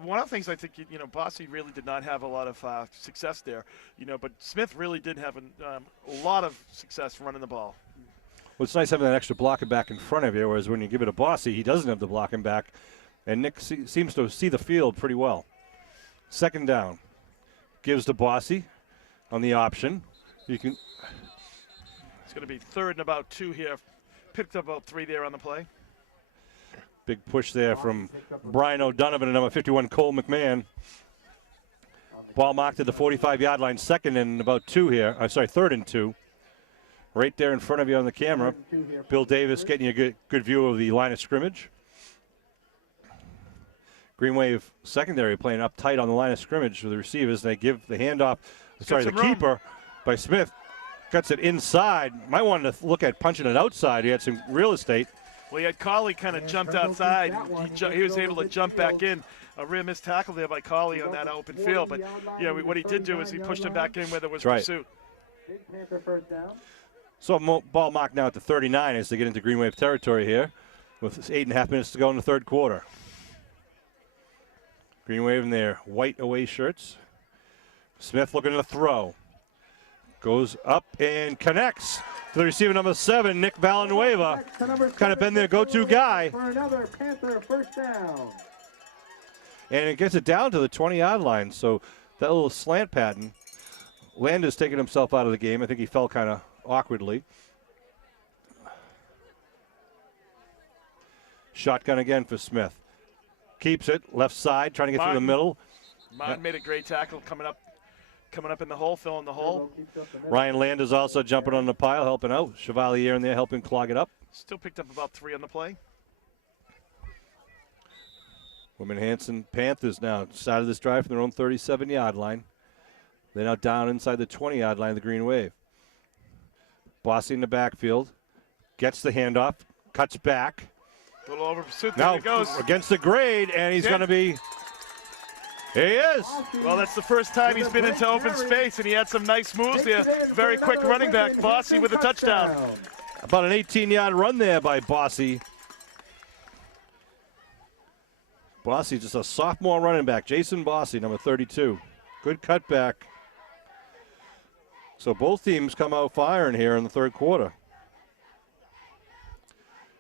One of the things I think, Bossy really did not have a lot of success there, but Smith really did have a lot of success running the ball. Well, it's nice having that extra blocking back in front of you, whereas when you give it to Bossy, he doesn't have the blocking back, and Nick seems to see the field pretty well. Second down. Gives to Bossy on the option. It's going to be 3rd and about 2 here. Picked up about 3 there on the play. Big push there from Brian O'Donovan and number 51, Cole McMahon. Ball marked at the 45-yard line. 2nd and about 2 here. 3rd and 2. Right there in front of you on the camera. Bill Davis getting you a good view of the line of scrimmage. Green Wave secondary playing up tight on the line of scrimmage with the receivers. They give the handoff. The keeper by Smith cuts it inside. Might want to look at punching it outside. He had some real estate. Well, he had Colley kind of jumped outside. He was able to jump back in. A rear missed tackle there by Colley on that open field. But, yeah, what he did do is he pushed him back in where there was pursuit. Panther first down. So ball marked now at the 39 as they get into Green Wave territory here with 8.5 minutes to go in the third quarter. Green Wave in their white away shirts. Smith looking to throw. Goes up and connects to the receiver, number 7, Nick Villanueva. Kind of been their go-to guy. For another Panther first down. And it gets it down to the 20-yard line. So that little slant pattern, Landis taking himself out of the game. I think he fell kind of awkwardly. Shotgun again for Smith. Keeps it, left side, trying to get through the middle. Martin made a great tackle coming up in the hole, filling the hole. Ryan Landis also jumping on the pile, helping out. Chevalier in there helping clog it up. Still picked up about 3 on the play. Whitman Hanson Panthers now started this drive from their own 37-yard line. They're now down inside the 20-yard line of the Green Wave. Bossy in the backfield. Gets the handoff. Cuts back. A little over pursuit. Now There he goes. against the grade, and he's going to be... Here he is. Well, that's the first time he's been into open space, and he had some nice moves there. Very quick running back. Bossy with a touchdown. About an 18-yard run there by Bossy. Bossy, just a sophomore running back. Jason Bossy, number 32. Good cutback. So both teams come out firing here in the third quarter.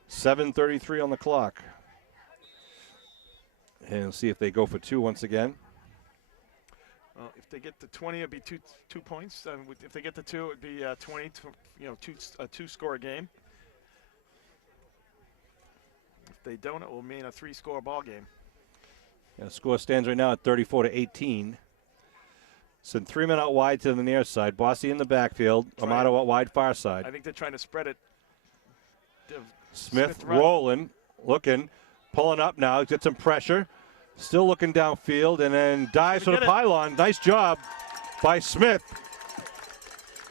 7:33 on the clock. And see if they go for 2 once again. Well, if they get to 20, it'd be two points. If they get to 2, it'd be 20. A 2-score game. If they don't, it will mean a 3-score ball game. Yeah, the score stands right now at 34-18. Send 3 men out wide to the near side. Bossy in the backfield. Amato out wide far side. I think they're trying to spread it. Smith rolling, looking, pulling up now. Get some pressure. Still looking downfield, and then dives for the pylon. Nice job by Smith.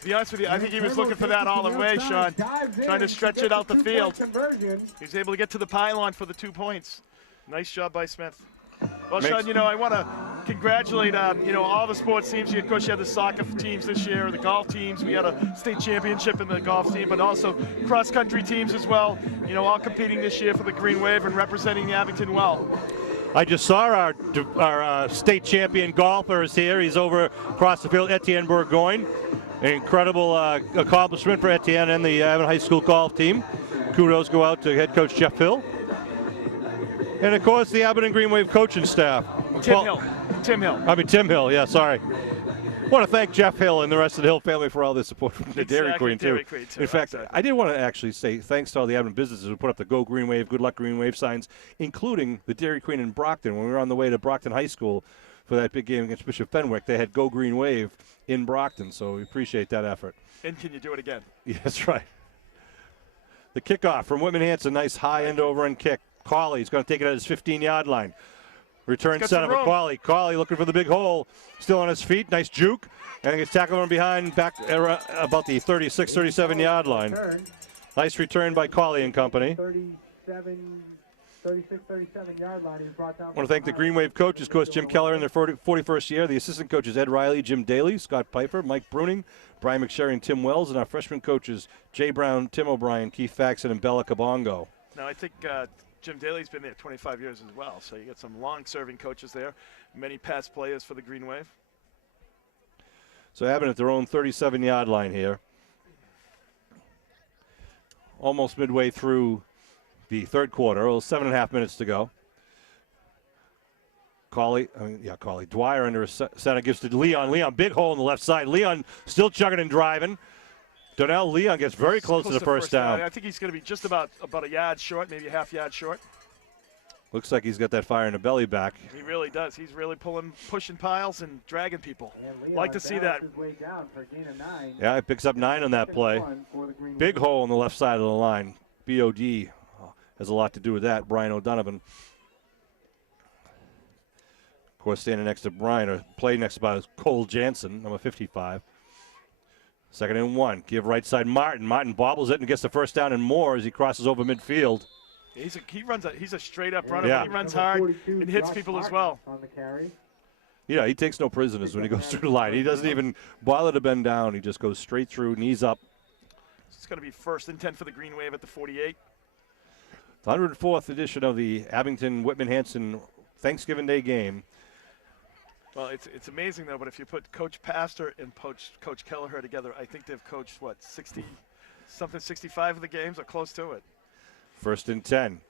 To be honest with you, I think he was looking for that all the way, Sean. Trying to stretch it out the field. He was able to get to the pylon for the 2 points. Nice job by Smith. Well, Sean, I want to congratulate, all the sports teams. Of course, you had the soccer teams this year, the golf teams. We had a state championship in the golf team, but also cross-country teams as well. All competing this year for the Green Wave and representing the Abington well. I just saw our state champion golfer is here. He's over across the field, Etienne Bourgogne. An incredible accomplishment for Etienne and the Abington High School golf team. Kudos go out to head coach Jeff Hill. And, of course, the Abington Green Wave coaching staff. Tim Hill, yeah, sorry. I want to thank Jeff Hill and the rest of the Hill family for all their support from the Dairy Queen, too. In fact, I did want to actually say thanks to all the Abington businesses who put up the Go Green Wave, Good Luck Green Wave signs, including the Dairy Queen in Brockton. When we were on the way to Brockton High School for that big game against Bishop Fenwick, they had Go Green Wave in Brockton, so we appreciate that effort. And can you do it again? Yeah, that's right. The kickoff from Whitman Hanson, nice high end over and kick. Cawley's going to take it at his 15-yard line. Return center for Cawley. Cawley looking for the big hole. Still on his feet. Nice juke. And he gets tackled from behind back about the 36, 37-yard line. Nice return by Cawley and company. 36, 37-yard line. He was brought down. I want to thank the Green Wave coaches, Coach Jim Keller in their 41st year. The assistant coaches Ed Riley, Jim Daly, Scott Piper, Mike Bruning, Brian McSherry, and Tim Wells. And our freshman coaches, Jay Brown, Tim O'Brien, Keith Faxon, and Bella Kabongo. Now, I think Jim Daly's been there 25 years as well, so you got some long-serving coaches there, many past players for the Green Wave. So Abington at their own 37-yard line here. Almost midway through the third quarter, 7.5 minutes to go. Cawley. Dwyer under a center, gives to Leon. Leon, big hole in the left side. Leon still chugging and driving. Donnell Leon gets very close to the first down. I think he's going to be just about a yard short, maybe a half yard short. Looks like he's got that fire in the belly back. He really does. He's really pushing piles and dragging people. Like to see that. Yeah, he picks up 9 on that play. Big hole in the left side of the line. BOD has a lot to do with that. Brian O'Donovan. Of course, standing next to Brian, or play next to is Cole Jansen, number 55. 2nd and 1. Give right side Martin. Martin bobbles it and gets the first down and more as he crosses over midfield. He's a straight up runner. Yeah. But he runs hard and hits people as well. On the carry. Yeah, he takes no prisoners when he goes through the line. He doesn't even bother to bend down. He just goes straight through, knees up. It's going to be 1st and 10 for the Green Wave at the 48. The 104th edition of the Abington Whitman Hanson Thanksgiving Day game. Well, it's amazing, though, but if you put Coach Pastor and Coach Kelleher together, I think they've coached, 65 of the games or close to it. 1st and 10.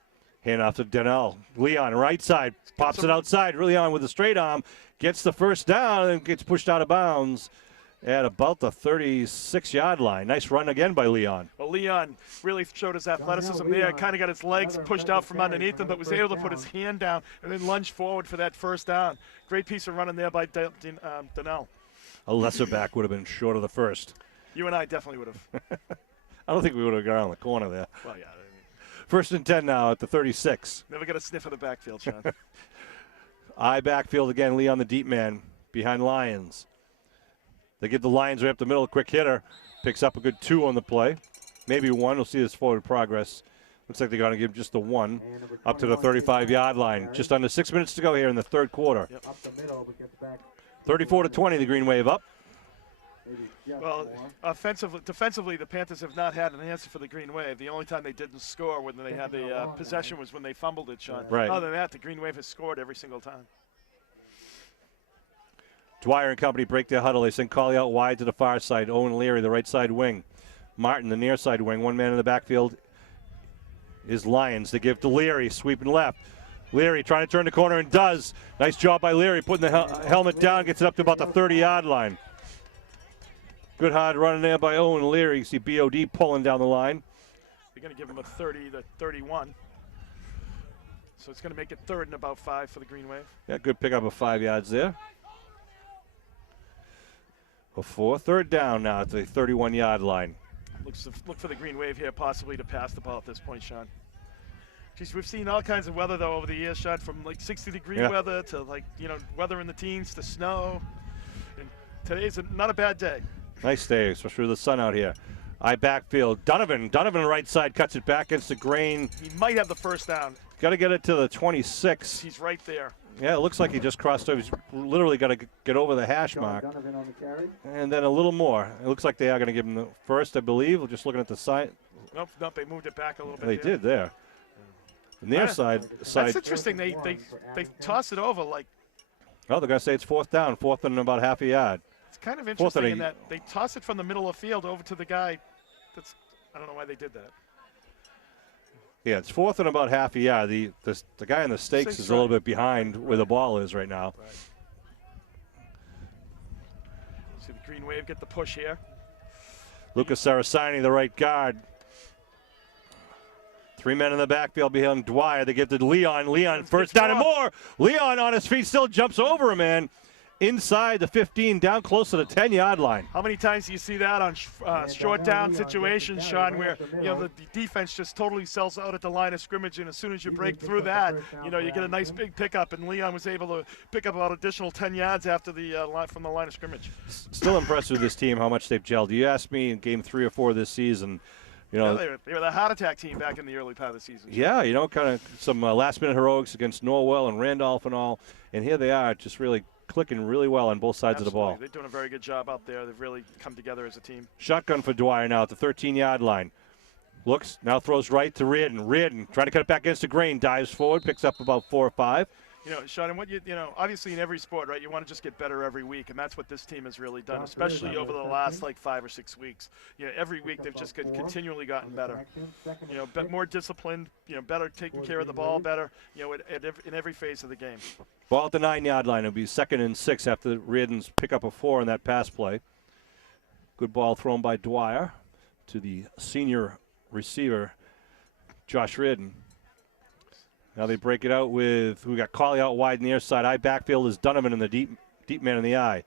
Hand off to Donnell. Leon, right side, pops it outside. Leon with a straight arm, gets the first down and gets pushed out of bounds at about the 36-yard line. Nice run again by Leon. Well, Leon really showed his athleticism there. Kind of got his legs pushed out from underneath him, but was able to put his hand down and then lunge forward for that first down. Great piece of running there by Donnell. A lesser back would have been short of the first. You and I definitely would have. I don't think we would have got around the corner there. Well, yeah. 1st and 10 now at the 36. Never got a sniff of the backfield, Sean. I backfield again. Leon the deep man behind Lyons. They give the Lions right up the middle. A quick hitter. Picks up a good 2 on the play. Maybe 1. We'll see this forward progress. Looks like they're going to give just the 1 up to the 35-yard line. Just under 6 minutes to go here in the third quarter. Up the middle, but gets back. 34-20, the Green Wave up. Well, defensively, the Panthers have not had an answer for the Green Wave. The only time they didn't score when they had the possession was when they fumbled it, Sean. Right. Other than that, the Green Wave has scored every single time. Dwyer and company break their huddle. They send Collie out wide to the far side. Owen Leary, the right side wing. Martin, the near side wing. One man in the backfield is Lyons. They give to Leary, sweeping left. Leary trying to turn the corner and does. Nice job by Leary, putting the helmet down, gets it up to about the 30-yard line. Good hard running there by Owen Leary. You see BOD pulling down the line. They're going to give him a 30 to 31. So it's going to make it 3rd and about 5 for the Green Wave. Yeah, good pickup of 5 yards there. A 4. 3rd down now at the 31-yard line. Look for the Green Wave here possibly to pass the ball at this point, Sean. Geez, we've seen all kinds of weather, though, over the years, Sean, from like 60-degree weather to, weather in the teens to snow. And today's not a bad day. Nice day, especially with the sun out here. I backfield. Donovan right side, cuts it back against the grain. He might have the first down. Got to get it to the 26. He's right there. Yeah, it looks like he just crossed over. He's literally got to get over the hash mark. And then a little more. It looks like they are going to give him the first, I believe. We're just looking at the side. Nope, they moved it back a little bit. They did there. And their side. That's interesting. They toss it over like. Oh, they're going to say it's 4th down, 4th and about half a yard. It's kind of interesting in that they toss it from the middle of the field over to the guy. I don't know why they did that. Yeah, it's 4th and about half a yard. The guy in the stakes is a little bit behind where the ball is right now. Right. See the Green Wave get the push here. Lucas Sarasani, the right guard. 3 men in the backfield behind Dwyer. They give to Leon. Leon first down and more. Leon on his feet still jumps over a man. Inside the 15, down close to the 10-yard line. How many times do you see that on short down situations, Sean, where the defense just totally sells out at the line of scrimmage, and as soon as you break through that, you get a nice big pickup, and Leon was able to pick up about additional 10 yards after the from the line of scrimmage. Still impressed with this team, how much they've gelled. You asked me in game 3 or 4 this season. They were the heart attack team back in the early part of the season. Yeah, kind of some last-minute heroics against Norwell and Randolph and all, and here they are, just really clicking really well on both sides of the ball. They're doing a very good job out there. They've really come together as a team. Shotgun for Dwyer now at the 13-yard line. Looks, now throws right to Reardon. Reardon trying to cut it back against the grain, dives forward, picks up about 4 or 5. Sean, and what obviously in every sport, right, you want to just get better every week, and that's what this team has really done, especially over the last 5 or 6 weeks. Every week they've just continually gotten better. More disciplined, better taking care of the ball better, in every phase of the game. Ball at the 9-yard line. It'll be 2nd and 6 after Reardon's pick up a 4 on that pass play. Good ball thrown by Dwyer to the senior receiver, Josh Reardon. Now they break it out with, we got Collie out wide in the near side. I backfield is Donovan in the deep man in the eye.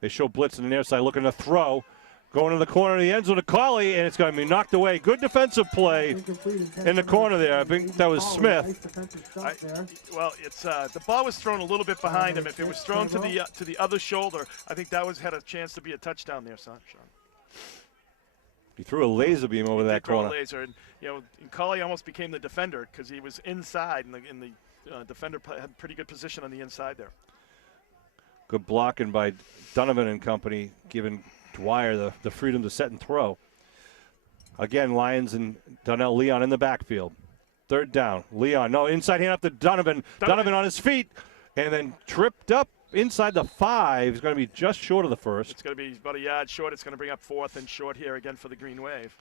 They show blitz in the near side, looking to throw. Going to the corner of the end zone to Collie, and it's going to be knocked away. Good defensive play in the corner there. I think that was Smith. The ball was thrown a little bit behind him. If it was thrown to the other shoulder, I think that had a chance to be a touchdown there, Sean. He threw a laser beam over that corner. Throw a laser, and Colley almost became the defender because he was inside, and the defender had pretty good position on the inside there. Good blocking by Donovan and company, giving Dwyer the freedom to set and throw. Again, Lions and Donnell Leon in the backfield. Third down. Leon, no, inside hand up to Donovan. Donovan on his feet, and then tripped up inside the 5. He's going to be just short of the first. It's going to be about a yard short. It's going to bring up 4th and short here again for the Green Wave.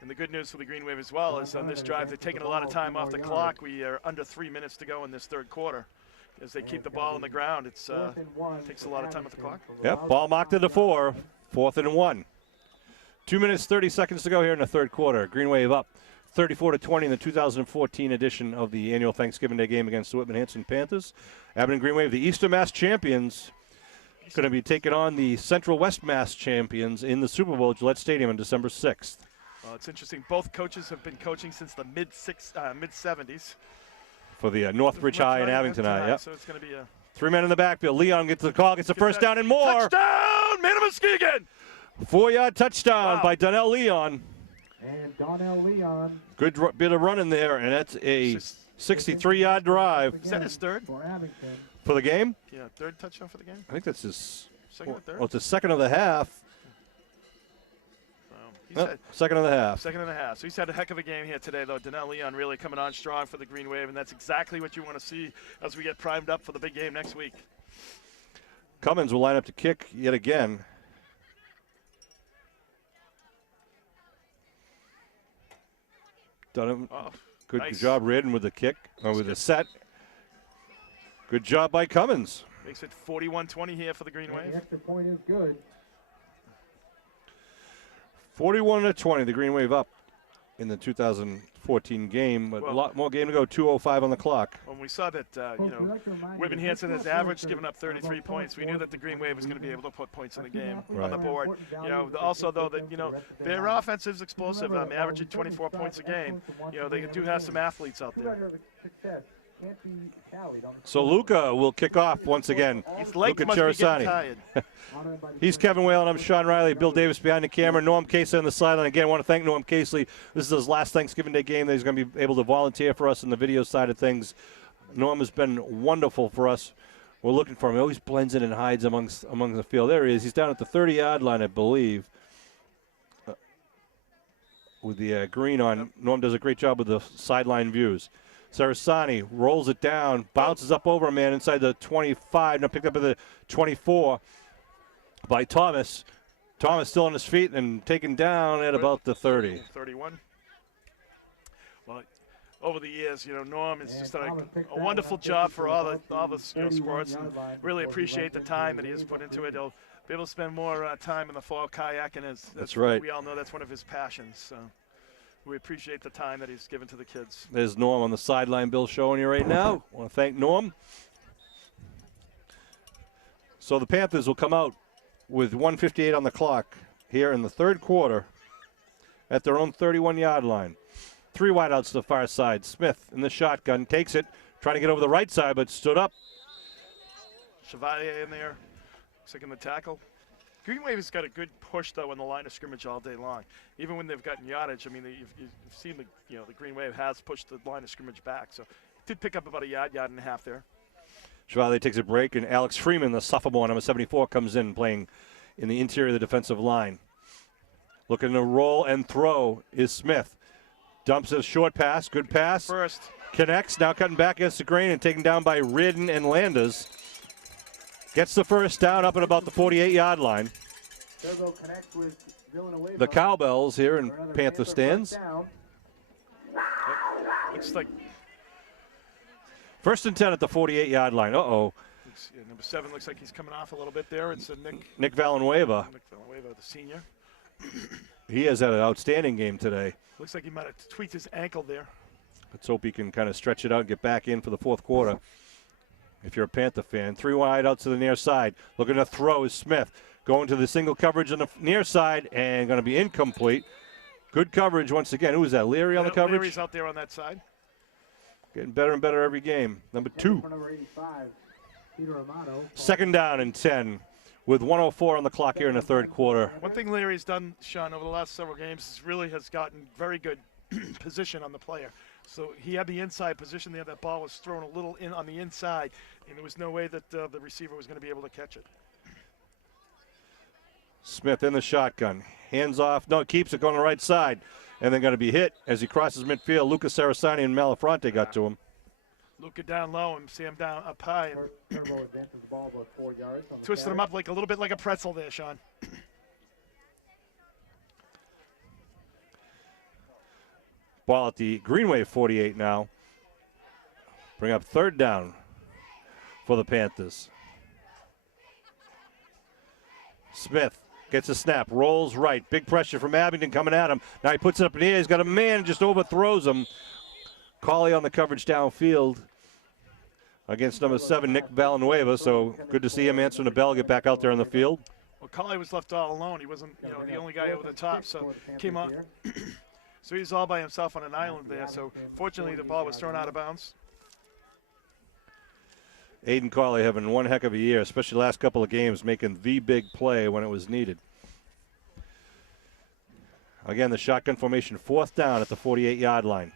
And the good news for the Green Wave as well is on this drive, they're taking a lot of time off the clock. We are under 3 minutes to go in this third quarter. As they keep the ball on the ground, it takes a lot of time off the clock. Yep, ball mocked at the 4, 4th and 1. 2 minutes, 30 seconds to go here in the third quarter. Green Wave up 34-20 in the 2014 edition of the annual Thanksgiving Day game against the Whitman Hanson Panthers. Abington Green Wave, the Eastern Mass champions, going to be taking on the Central West Mass champions in the Super Bowl at Gillette Stadium on December 6th. Well, it's interesting. Both coaches have been coaching since the mid-70s. For the Northbridge High and Abington High, yep. So it's going to be a 3 men in the backfield. Leon gets the call, gets the first down and more. Touchdown, man of Muskegon! 4-yard touchdown by Donnell Leon. And Donnell Leon. Good bit of running there, and that's a 63-yard drive. Is that his third? For Abington. For the game? Yeah, third touchdown for the game. I think that's his Second or third? Well, it's the second of the half. Second of the half. Second and a half. So he's had a heck of a game here today, though. Donnell Leon really coming on strong for the Green Wave, and that's exactly what you want to see as we get primed up for the big game next week. Cummins will line up to kick yet again. Done good nice. job, Reardon, with the kick, or with the set. Good job by Cummins. Makes it 41-20 here for the Green Wave. The extra point is good. 41-20, the Green Wave up in the 2014 game, but a lot more game to go. 2:05 on the clock. When we saw that, Whitman Hanson has averaged giving up 33 points, we knew that the Green Wave was going to be able to put points in the game on the board. Also though that their offense is explosive, averaging 24 points a game. They do have some athletes out there. So Luca will kick off once again. Luca Cherasani. He's Kevin Whalen. I'm Sean Riley. Bill Davis behind the camera. Norm Casey on the sideline. Again, I want to thank Norm Casey. This is his last Thanksgiving Day game that he's going to be able to volunteer for us in the video side of things. Norm has been wonderful for us. We're looking for him. He always blends in and hides among the field. There he is. He's down at the 30-yard line, I believe, with the green on. Norm does a great job with the sideline views. Sarasani rolls it down, bounces up over a man inside the 25. Now picked up at the 24 by Thomas. Thomas still on his feet and taken down at about the 30. 31. Well, over the years, Norm has just done a wonderful job for all the sports, and really appreciate the time that he has put into it. He'll be able to spend more time in the fall kayaking. That's right. We all know that's one of his passions. So we appreciate the time that he's given to the kids. There's Norm on the sideline, Bill, showing you right now. I want to thank Norm. So the Panthers will come out with 1:58 on the clock here in the third quarter at their own 31-yard line. 3 wideouts to the far side. Smith in the shotgun takes it, trying to get over the right side, but stood up. Chevalier in there, second the tackle. Green Wave has got a good push, though, in the line of scrimmage all day long. Even when they've gotten yardage, you've seen the Green Wave has pushed the line of scrimmage back. So did pick up about a yard and a half there. Chevalier takes a break, and Alex Freeman, the sophomore, number 74, comes in playing in the interior of the defensive line. Looking to roll and throw is Smith. Dumps a short pass, good pass. First. Connects, now cutting back against the grain and taken down by Reardon and Landers. Gets the first down up at about the 48-yard line. The Cowbells here in Panther stands. Looks like First and 10 at the 48-yard line. Uh-oh. Number 7 looks like he's coming off a little bit there. It's Nick Valenzuela. Nick Valenzuela, the senior. He has had an outstanding game today. Looks like he might have tweaked his ankle there. Let's hope he can kind of stretch it out and get back in for the fourth quarter. If you're a Panther fan. 3 wide out to the near side. Looking to throw is Smith. Going to the single coverage on the near side and going to be incomplete. Good coverage once again. Who is that? Leary on the coverage? Leary's out there on that side. Getting better and better every game. Number 2. Second down and 10. with 1:04 on the clock here in the third quarter. One thing Larry's done, Sean, over the last several games is really has gotten very good position on the player. So he had the inside position there. That ball was thrown a little in on the inside, and there was no way that the receiver was going to be able to catch it. Smith in the shotgun. Hands off. No, keeps it going the right side. And then going to be hit as he crosses midfield. Lucas Sarasani and Malafronte got to him. Luca down low and Sam down up high. And Turbo advances the ball about 4 yards. On the twisted carry. him up like a little bit like a pretzel there, Sean. Ball at the Greenway 48 now. Bring up third down for the Panthers. Smith gets a snap, rolls right. Big pressure from Abington coming at him. Now he puts it up in the air. He's got a man, just overthrows him. Cauley on the coverage downfield against number 7, Nick Villanueva. So good to see him answering the bell, get back out there on the field. Well, Cauley was left all alone. He wasn't, the only guy over the top. So came on. So he's all by himself on an island there. So fortunately, the ball was thrown out of bounds. Aiden Cauley having one heck of a year, especially the last couple of games, making the big play when it was needed. Again, the shotgun formation, fourth down at the 48-yard line.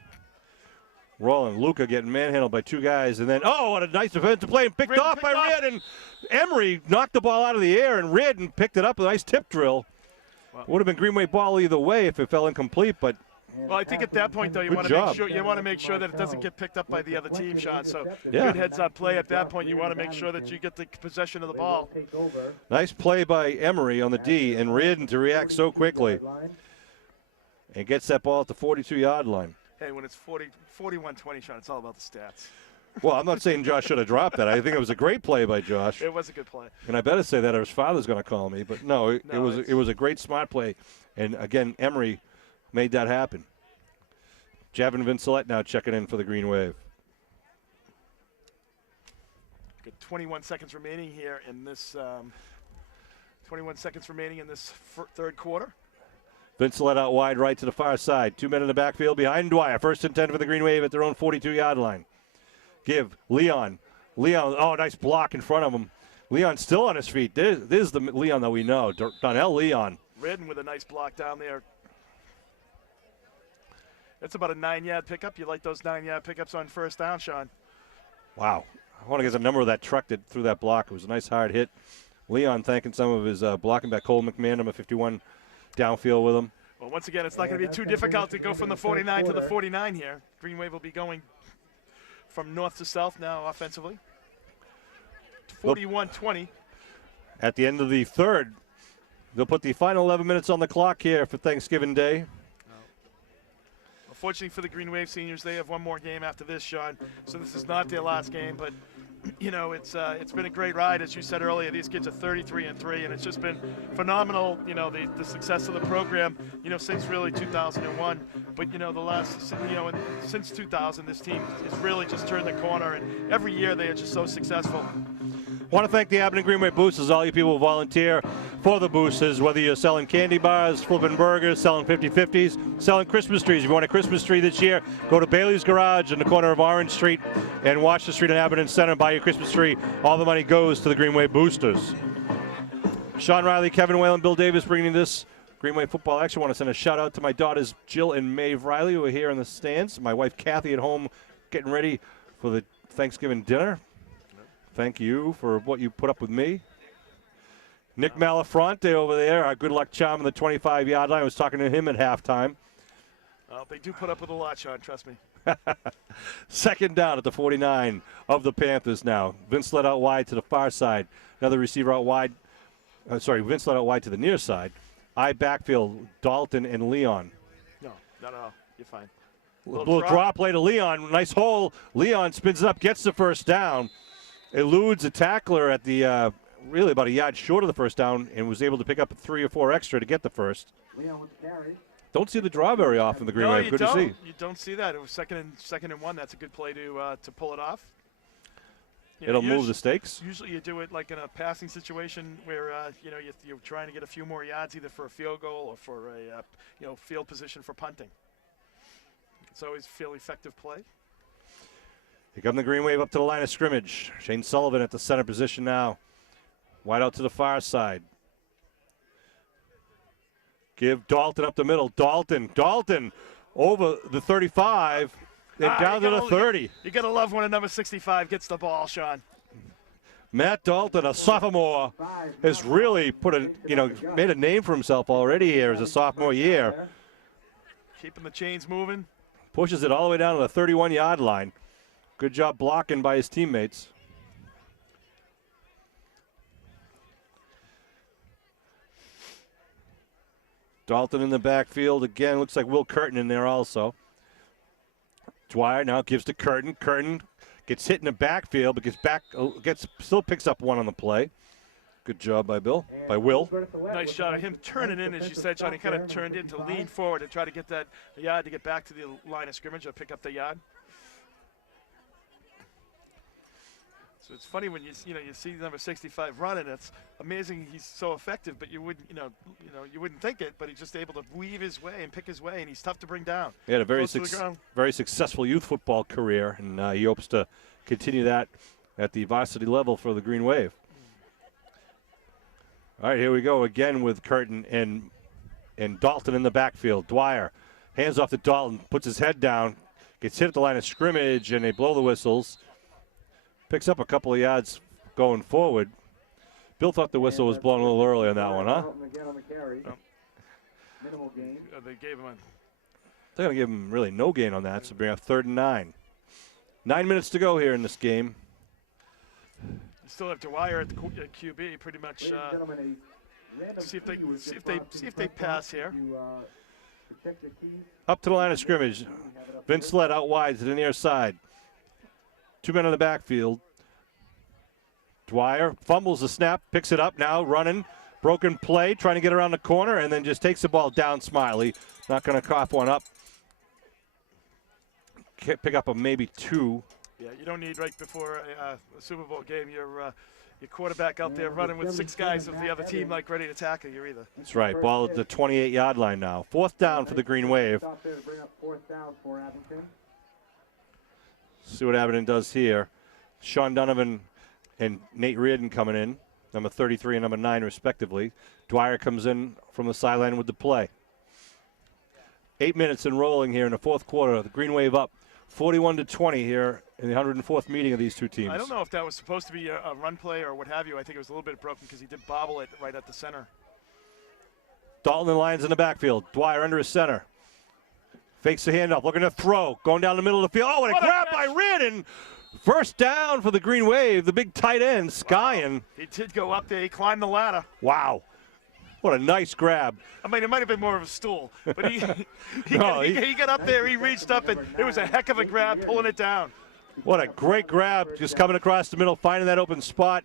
Rolling, Luca getting manhandled by two guys, and then, oh, what a nice defensive play, and picked off by Reardon. Emery knocked the ball out of the air, and Reardon picked it up with a nice tip drill. Wow. Would have been Greenway ball either way if it fell incomplete, but well, I think at that point, though, you want to make sure that it doesn't get picked up by the other team, Sean. So good heads-up play at that point. You want to make sure that you get the possession of the ball. Nice play by Emery on the D, and Reardon to react so quickly. And gets that ball at the 42-yard line. Hey, when it's 41-20, Sean, it's all about the stats. Well, I'm not saying Josh should have dropped that. I think it was a great play by Josh. It was a good play. And I better say that or his father's going to call me. But no, it was a great smart play. And, again, Emery made that happen. Javin Vincelette now checking in for the Green Wave. Good 21 seconds remaining here in this 21 seconds remaining in this third quarter. Vincelette out wide right to the far side. 2 men in the backfield behind Dwyer. First and 10 for the Green Wave at their own 42-yard line. Give Leon. Oh, nice block in front of him. Leon still on his feet. This is the Leon that we know. Donnell Leon. Redden with a nice block down there. That's about a 9-yard pickup. You like those 9-yard pickups on first down, Sean? Wow. I want to get the number of that truck that threw that block. It was a nice hard hit. Leon thanking some of his blocking back. Cole McMahon, number 51, downfield with him. Well, once again, it's not going to be too difficult to go from the 49 to the 49 here. Green Wave will be going from north to south now offensively. 41-20. At the end of the third, they'll put the final 11 minutes on the clock here for Thanksgiving Day. Unfortunately for the Green Wave seniors, they have one more game after this, Sean. So this is not their last game, but it's been a great ride, as you said earlier. These kids are 33-3, and it's just been phenomenal. The success of the program, since really 2001. But since 2000, this team has really just turned the corner, and every year they are just so successful. I want to thank the Abington Greenway Boosters, all you people who volunteer for the boosters, whether you're selling candy bars, flipping burgers, selling 50-50s, selling Christmas trees. If you want a Christmas tree this year, go to Bailey's Garage in the corner of Orange Street and watch the street in Abington Center and buy your Christmas tree. All the money goes to the Greenway Boosters. Sean Riley, Kevin Whalen, Bill Davis bringing this Greenway football action. I want to send a shout out to my daughters Jill and Maeve Riley, who are here in the stands. My wife Kathy at home getting ready for the Thanksgiving dinner. Thank you for what you put up with me. Nick Malafronte over there, our good luck charm on the 25-yard line. I was talking to him at halftime. They do put up with a lot, Sean, trust me. Second down at the 49 of the Panthers now. Vincelette out wide to the far side. Another receiver out wide. Vincelette out wide to the near side. Backfield, Dalton and Leon. No. You're fine. Little drop play to Leon. Nice hole. Leon spins it up, gets the first down. Eludes a tackler at the really about a yard short of the first down and was able to pick up 3 or 4 extra to get the first. Don't see the draw very often, the Green Wave. Good to see. You don't see that. It was second and 1. That's a good play to pull it off. It'll move the stakes. Usually you do it like in a passing situation where you're trying to get a few more yards either for a field goal or for a field position for punting. It's always a fairly effective play. Here come the Green Wave up to the line of scrimmage. Shane Sullivan at the center position now. Wide out to the far side. Give Dalton up the middle. Dalton over the 35 and down to the 30. You got to love when a number 65 gets the ball, Sean. Matt Dalton, a sophomore, has really made a name for himself already here as a sophomore year. Keeping the chains moving. Pushes it all the way down to the 31-yard line. Good job blocking by his teammates. Dalton in the backfield again. Looks like Will Curtin in there also. Dwyer now gives to Curtin. Curtin gets hit in the backfield, but still picks up one on the play. Good job by Will. Nice shot of him turning in, as you said, Sean. He kind of turned in to lean forward to try to get that yard to get back to the line of scrimmage or pick up the yard. So it's funny when you see number 65 running. It's amazing he's so effective, but you wouldn't think it. But he's just able to weave his way and pick his way, and he's tough to bring down. He had a very successful youth football career, and he hopes to continue that at the varsity level for the Green Wave. All right, here we go again with Curtin and Dalton in the backfield. Dwyer hands off to Dalton, puts his head down, gets hit at the line of scrimmage, and they blow the whistles. Picks up a couple of yards going forward. Bill thought the whistle was blown a little early on that one, huh? They gave him They're going to give him really no gain on that, so bring up 3rd and 9. 9 minutes to go here in this game. You still have Dwyer at the QB, pretty much. See if they pass here. Up to the line of scrimmage. Vince Lett out wide to the near side. 2 men in the backfield. Dwyer fumbles the snap, picks it up now, running. Broken play, trying to get around the corner, and then just takes the ball down Smiley. Not going to cough one up. Can't pick up a maybe 2. Yeah, you don't need right before a Super Bowl game your quarterback out there running with 6 guys of the other team like ready to tackle you either. That's right. Ball at the 28-yard line now. 4th down for the Green Wave. See what Abington does here. Sean Donovan and Nate Reardon coming in, number 33 and number 9 respectively. Dwyer comes in from the sideline with the play. 8 minutes and rolling here in the 4th quarter. The Green Wave up 41-20 here in the 104th meeting of these two teams. I don't know if that was supposed to be a run play or what have you. I think it was a little bit broken because he did bobble it right at the center. Dalton and Lyons in the backfield. Dwyer under his center. Fakes the handoff, looking to throw. Going down the middle of the field. Oh, and a grab by Reardon. First down for the Green Wave, the big tight end, Skyen. Wow. He did go up there. He climbed the ladder. Wow. What a nice grab. I mean, it might have been more of a stool, but he got up there, he reached up, and it was a heck of a grab, pulling it down. What a great grab, just coming across the middle, finding that open spot.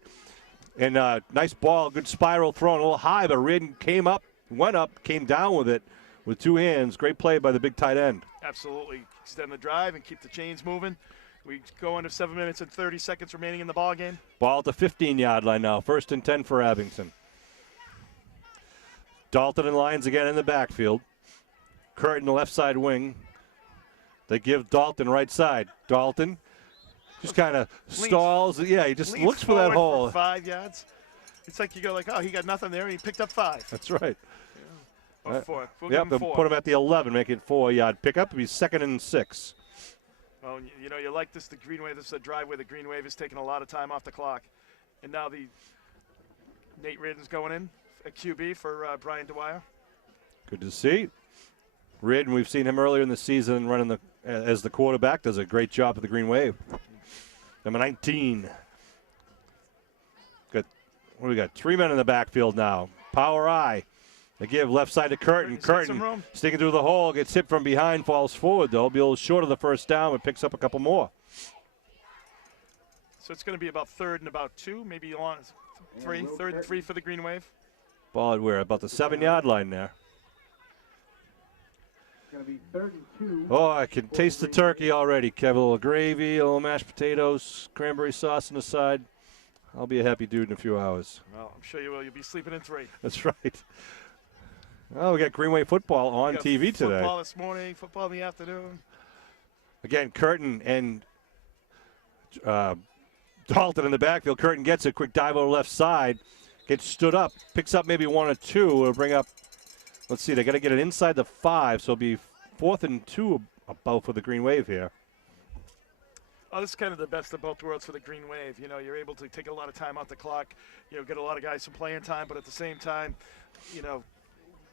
And nice ball, good spiral thrown, a little high, but Reardon went up, came down with it with 2 hands. Great play by the big tight end. Absolutely. Extend the drive and keep the chains moving. We go into 7 minutes and 30 seconds remaining in the ball game. Ball at the 15-yard line now. 1st and 10 for Abington. Dalton and Lyons again in the backfield. Curtin, the left side wing. They give Dalton right side. Dalton just kind of stalls. Yeah, he just looks for that hole. For 5 yards. It's like you go like, oh, he got nothing there, and he picked up 5. That's right. Yeah. Or 4. We'll yep, give him 4. Put him at the 11, make it 4-yard pickup. It'll be 2nd and 6. Well, you know, you like this, the Green Wave. This is a drive where the Green Wave is taking a lot of time off the clock. And now Nate Reardon's going in, a QB for Brian Dwyer. Good to see. Reardon, we've seen him earlier in the season running as the quarterback. Does a great job at the Green Wave. Number 19. What do we got? 3 men in the backfield now. Power I. They give left side to Curtin. Curtin sticking through the hole, gets hit from behind, falls forward, though. Be a little short of the 1st down, but picks up a couple more. So it's going to be about 3rd and about 2, maybe long 3, 3rd and 3 for the Green Wave. Ball at where? About the 7-yard line there. It's going to be 3rd and 2. Oh, I can taste the turkey already, Kev. A little gravy, a little mashed potatoes, cranberry sauce on the side. I'll be a happy dude in a few hours. Well, I'm sure you will. You'll be sleeping in 3. That's right. Oh, we got Green Wave football on TV today. Football this morning, football in the afternoon. Again, Curtin and Dalton in the backfield. Curtin gets a quick dive over left side. gets stood up, picks up maybe 1 or 2. It'll bring up, let's see, they got to get it inside the 5, so it'll be 4th and 2 about for the Green Wave here. Oh, this is kind of the best of both worlds for the Green Wave. You know, you're able to take a lot of time off the clock, you know, get a lot of guys some playing time, but at the same time, you know,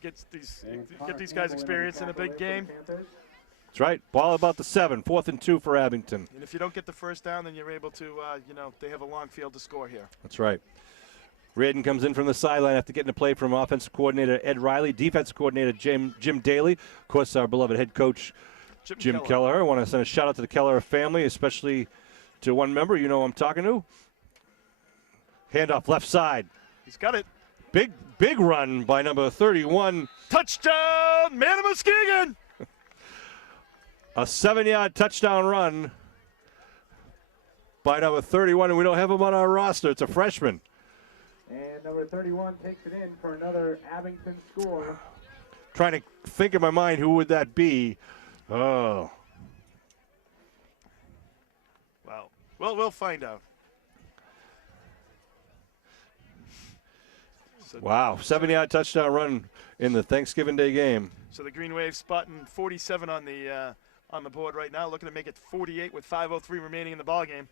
get these guys experience in a big game. That's right. Ball about the 7, 4th and 2 for Abington. And if you don't get the first down, then you're able to, you know, they have a long field to score here. That's right. Reardon comes in from the sideline after getting a play from offensive coordinator Ed Riley, defensive coordinator Jim Daly, of course, our beloved head coach Jim Keller. I want to send a shout out to the Keller family, especially to one member you know I'm talking to. Handoff left side. He's got it. Big run by number 31. Touchdown, man of Muskegon! A 7-yard touchdown run by number 31, and we don't have him on our roster. It's a freshman. And number 31 takes it in for another Abington score. Trying to think in my mind, who would that be? Oh. Well, we'll find out. Wow, 7-yard touchdown run in the Thanksgiving Day game. So the Green Wave spotting 47 on the board right now, looking to make it 48 with 5:03 remaining in the ball game.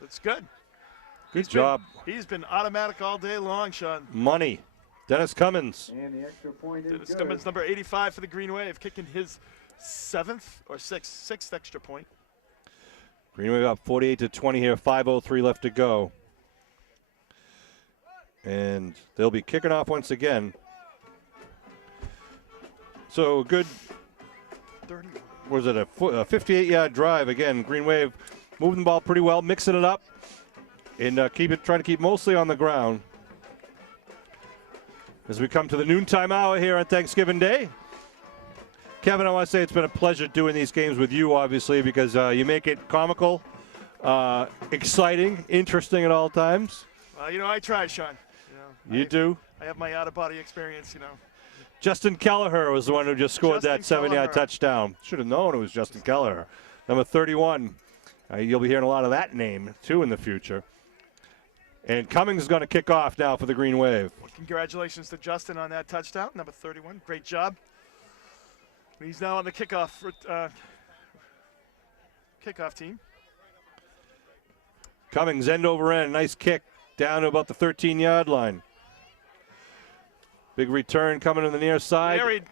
That's good. Good job. He's been automatic all day long, Sean. Money. Dennis Cummins. And the extra point is Dennis good. Cummins, number 85 for the Green Wave, kicking his sixth extra point. Green Wave up 48-20 here, 5:03 left to go. And they'll be kicking off once again. So good, 30. was it a 58-yard drive again? Green Wave moving the ball pretty well, mixing it up, and trying to keep mostly on the ground. As we come to the noontime hour here on Thanksgiving Day. Kevin, I want to say it's been a pleasure doing these games with you, obviously, because you make it comical, exciting, interesting at all times. You know, I try, Sean. You do. I have my out-of-body experience, you know. Justin Kelleher was the one who just scored that 7-yard Kelleher. touchdown. Should have known it was Justin Kelleher. Number 31. You'll be hearing a lot of that name, too, in the future. And Cummings is going to kick off now for the Green Wave. Congratulations to Justin on that touchdown, number 31. Great job. He's now on the kickoff team. Cummings end over end. Nice kick down to about the 13-yard line. Big return coming to the near side. Larry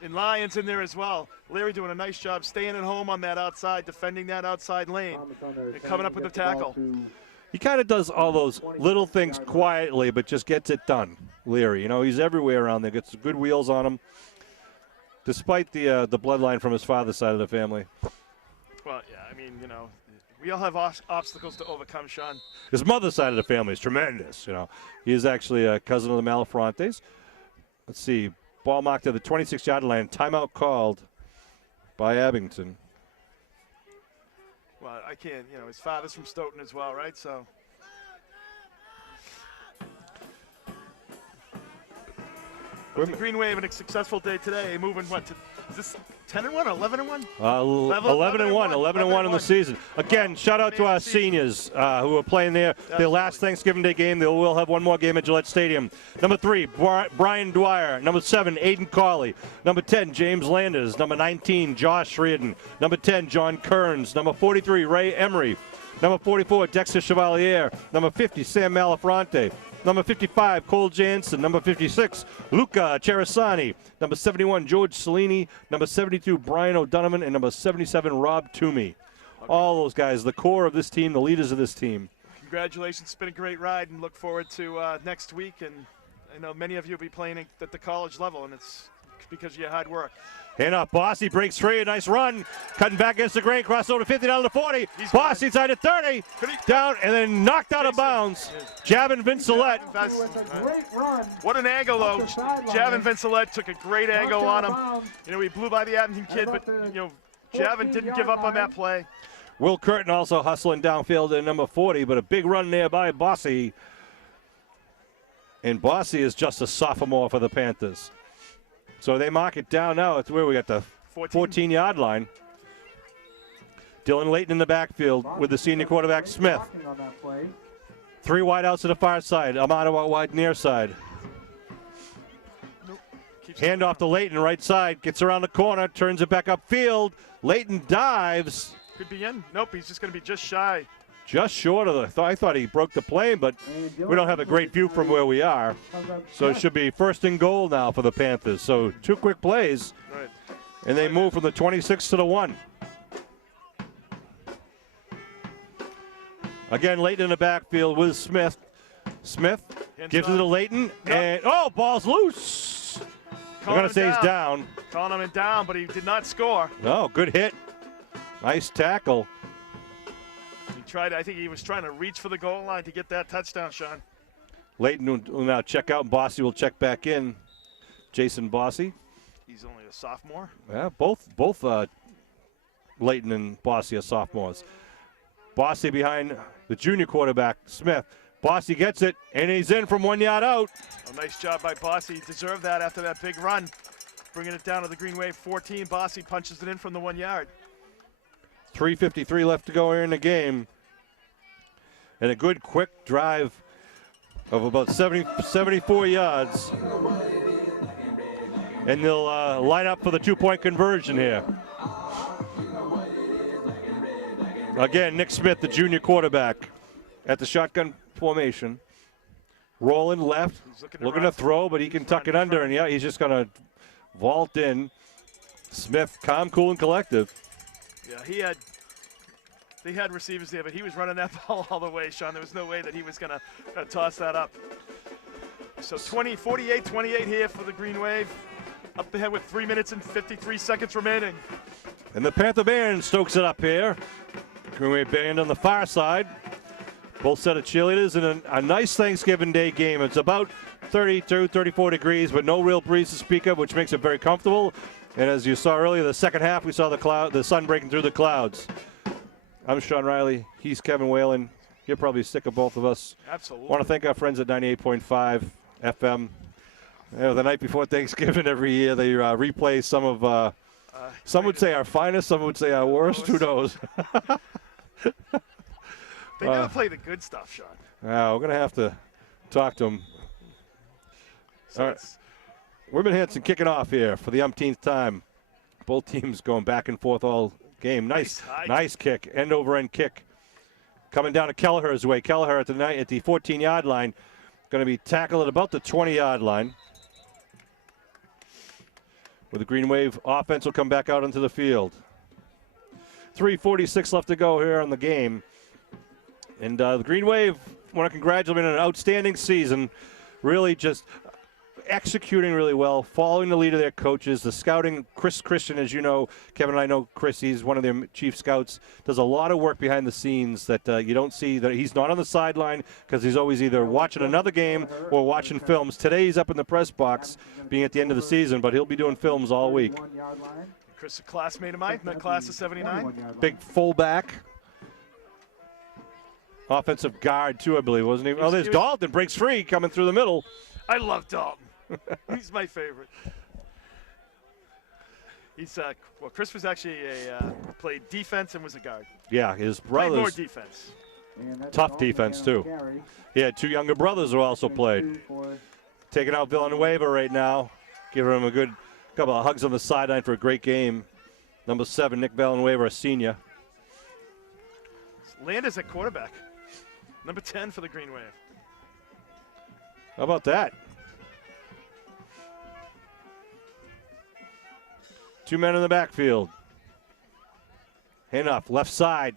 and Lyons in there as well. Larry doing a nice job staying at home on that outside, defending that outside lane, and coming up with the tackle. He kind of does all those little things quietly, but just gets it done, Leary. You know, he's everywhere around there, gets good wheels on him, despite the bloodline from his father's side of the family. Well, yeah, I mean, you know, we all have obstacles to overcome, Sean. His mother's side of the family is tremendous, you know. He is actually a cousin of the Malafrontes. Let's see, ball marked at the 26-yard line, timeout called by Abington. Well, I can't, you know, his father's from Stoughton as well, right? So. The Green Wave and a successful day today, moving what to, is this 10-1 or 11-1? 11-1 in the season. Again, shout out to our seniors who are playing their last Thanksgiving Day game. They will have one more game at Gillette Stadium. Number 3, Brian Dwyer. Number 7, Aiden Cawley. Number 10, James Landers. Number 19, Josh Reardon. Number 10, John Kearns. Number 43, Ray Emery. Number 44, Dexter Chevalier. Number 50, Sam Malafronte. Number 55, Cole Jansen. Number 56, Luca Cerasani. Number 71, George Cellini. Number 72, Brian O'Donovan. And number 77, Rob Toomey. All those guys, the core of this team, the leaders of this team. Congratulations. It's been a great ride, and look forward to next week. And I know many of you will be playing at the college level, and it's because of your hard work. Hand off, Bossy breaks free, a nice run. Cutting back against the grain, crossover to 50, down to 40. Bossy inside at 30, down, and then knocked out of bounds. Javin Vincelette. What an angle, though. Javin Vincelette took a great angle on him. You know, he blew by the Abington kid, but, you know, Javin didn't give up on that play. Will Curtin also hustling downfield at number 40, but a big run there by Bossy. And Bossy is just a sophomore for the Panthers. So they mark it down now. It's where we got the 14-yard line. Dylan Layton in the backfield with the senior quarterback Smith. On that play. 3 wide outs to the far side. Amato out wide near side. Nope. Handoff to Layton, right side. Gets around the corner, turns it back upfield. Layton dives. Could be in. Nope, he's just going to be just shy. Just short of the. I thought he broke the plane, but we don't have a great view from where we are. So it should be first and goal now for the Panthers. So 2 quick plays, Right. and they move from the 26 to the 1. Again, Layton in the backfield with Smith. Smith gives it to Layton, and ball's loose. They're going to say he's down. Calling him down, but he did not score. No, good hit. Nice tackle. He tried. I think he was trying to reach for the goal line to get that touchdown, Sean. Layton will now check out, and Bossy will check back in. Jason Bossy. He's only a sophomore. Yeah, both Layton and Bossy are sophomores. Bossy behind the junior quarterback, Smith. Bossy gets it, and he's in from 1 yard out. A nice job by Bossy. He deserved that after that big run. Bringing it down to the Green Wave 14. Bossy punches it in from the 1 yard. 3:53 left to go here in the game. And a good quick drive of about 74 yards. And they'll line up for the 2-point conversion here. Again, Nick Smith, the junior quarterback, at the shotgun formation. Rolling left, looking to throw, but he can tuck it under, and yeah, he's just going to vault in. Smith, calm, cool, and collective. Yeah, they had receivers there, but he was running that ball all the way, Sean. There was no way that he was going to toss that up. So 48-28 here for the Green Wave. Up ahead with 3 minutes and 53 seconds remaining. And the Panther band stokes it up here. Green Wave band on the far side. Both set of cheerleaders in a nice Thanksgiving Day game. It's about 32, 34 degrees, but no real breeze to speak of, which makes it very comfortable. And as you saw earlier, the second half, we saw the sun breaking through the clouds. I'm Sean Riley. He's Kevin Whalen. You're probably sick of both of us. Absolutely. I want to thank our friends at 98.5 FM. The night before Thanksgiving every year, they replay some of, some would say our finest, some would say our worst. Who knows? They never play the good stuff, Sean. We're going to have to talk to them. So all right. Whitman Hanson kicking off here for the umpteenth time. Both teams going back and forth all game. Nice kick, end-over-end kick. Coming down to Kelleher's way. Kelleher at the 14-yard line. Going to be tackled at about the 20-yard line. With the Green Wave offense will come back out onto the field. 3:46 left to go here on the game. And the Green Wave want to congratulate them on an outstanding season. Really just executing really well, following the lead of their coaches. The scouting, Chris Christian, as you know, Kevin and I know Chris, he's one of their chief scouts, does a lot of work behind the scenes that you don't see. That he's not on the sideline because he's always either watching another game or watching films. Today he's up in the press box being at the end of the season, but he'll be doing films all week. Chris, a classmate of mine, that class of 79. Big fullback. Offensive guard, too, I believe, wasn't he? Oh, there's Dalton, breaks free, coming through the middle. I love Dalton. He's my favorite. He's well, Chris was actually played defense and was a guard. Yeah, his Played more brothers. defense. Tough defense, too. He had 2 younger brothers who also played. Taking out Villanueva right now. Giving him a good couple of hugs on the sideline for a great game. Number 7, Nick Villanueva, a senior. Landers at quarterback. Number 10 for the Green Wave. How about that? 2 men in the backfield. Hand off, left side,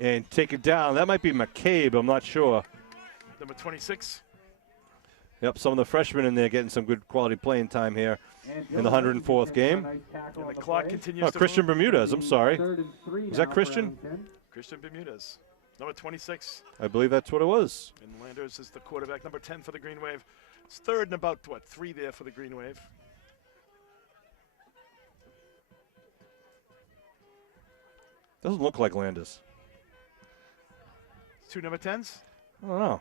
and take it down. That might be McCabe, I'm not sure. Number 26. Yep, some of the freshmen in there getting some good quality playing time here in the 104th game. And the clock continues to Christian move. Bermudez, I'm sorry. Is that Christian? Christian Bermudez. Number 26. I believe that's what it was. And Landers is the quarterback. Number 10 for the Green Wave. It's third and about, 3 there for the Green Wave. Doesn't look like Landis. 2 number 10s. I don't know.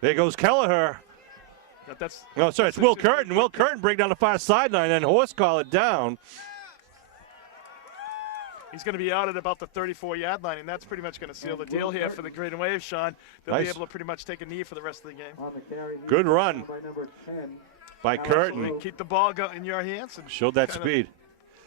There goes Kelleher. That's No, sorry, it's Will Curtin. Will Curtin break down the far sideline and horse collar down. He's going to be out at about the 34-yard line, and that's pretty much going to seal the deal here for the Green Wave, Sean. They'll be able to pretty much take a knee for the rest of the game. Good run by Curtin. Keep the ball in your hands. And showed that speed.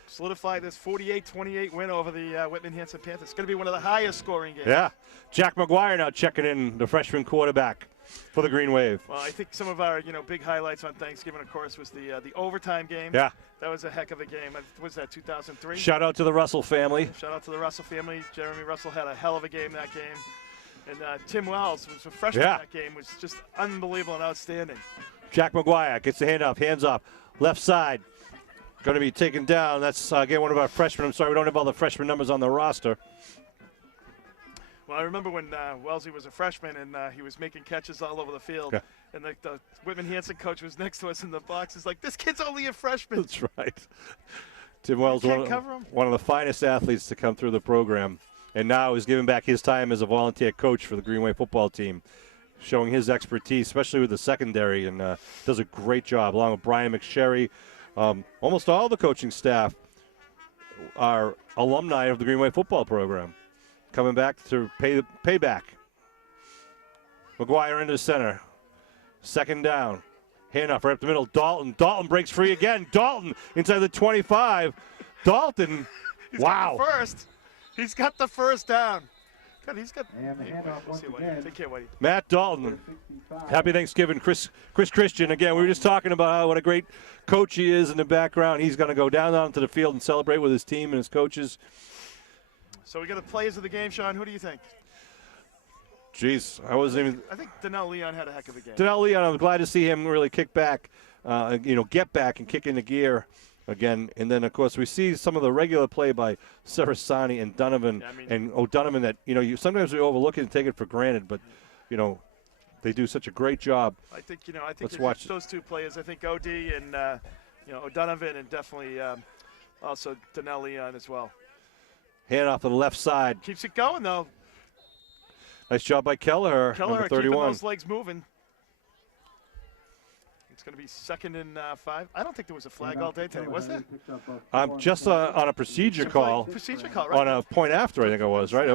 Solidify this 48-28 win over the Whitman Hanson Panthers. It's going to be one of the highest scoring games. Yeah. Jack McGuire now checking in, the freshman quarterback for the Green Wave. Well, I think some of our big highlights on Thanksgiving, of course, was the overtime game. Yeah. That was a heck of a game. Was that 2003? Shout out to the Russell family. Shout out to the Russell family. Jeremy Russell had a hell of a game that game. And Tim Wells was a freshman in that game, was just unbelievable and outstanding. Jack McGuire gets the handoff, hands off, left side. Going to be taken down. That's, again, one of our freshmen. I'm sorry, we don't have all the freshman numbers on the roster. Well, I remember when Wellesley was a freshman and he was making catches all over the field. Yeah. And the Whitman Hanson coach was next to us in the box. He's like, this kid's only a freshman. That's right. Tim Wells, one of the finest athletes to come through the program. And now is giving back his time as a volunteer coach for the Green Wave football team, showing his expertise, especially with the secondary, and does a great job, along with Brian McSherry. Almost all the coaching staff are alumni of the Green Wave football program, coming back to pay back. McGuire into center. Second down. Handoff right up the middle. Dalton. Dalton breaks free again. Dalton inside the 25. Dalton. Wow. He's got the first down. God, he's got. Take care, Whitey. Matt Dalton. Happy Thanksgiving, Chris Christian. Again, we were just talking about what a great coach he is in the background. He's going to go down onto the field and celebrate with his team and his coaches. So we got the players of the game, Sean. Who do you think? Jeez, I think Donnell Leon had a heck of a game. Donnell Leon, I'm glad to see him really kick back, get back and kick into gear again. And then, of course, we see some of the regular play by Sarasani and Donovan and O'Donovan that, sometimes we overlook it and take it for granted, but, they do such a great job. I think, Let's watch those two players. I think OD and, O'Donovan, and definitely also Donnell Leon as well. Hand off to the left side. Keeps it going, though. Nice job by Kelleher, number 31. Keeping those legs moving. It's going to be 2nd and 5. I don't think there was a flag all day today, was there? Just on a procedure call. Procedure call, right? On a point after, I think it was, right?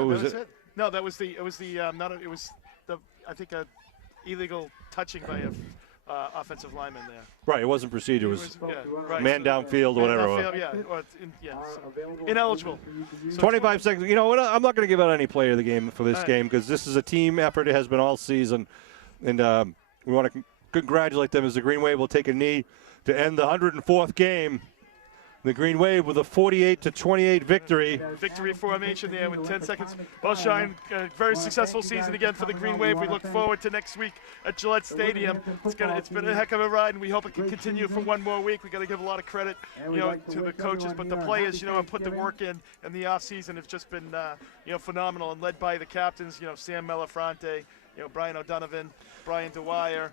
No, that was the I think a illegal touching by a offensive lineman there. Right, it wasn't procedure. It was man downfield or whatever it was. Ineligible. 25 seconds. You know what? I'm not going to give out any player of the game for this game because this is a team effort. It has been all season. And we want to congratulate them as the Green Wave will take a knee to end the 104th game. The Green Wave with a 48-28 victory. Victory formation there with 10 seconds. Well, Shine, a very successful season again for the Green Wave. We look forward to next week at Gillette Stadium. It's been a heck of a ride, and we hope it can continue for one more week. We got to give a lot of credit, to the coaches, but the players, have put the work in the off season have just been, phenomenal, and led by the captains, Sam Melafronte, Brian O'Donovan, Brian Dwyer,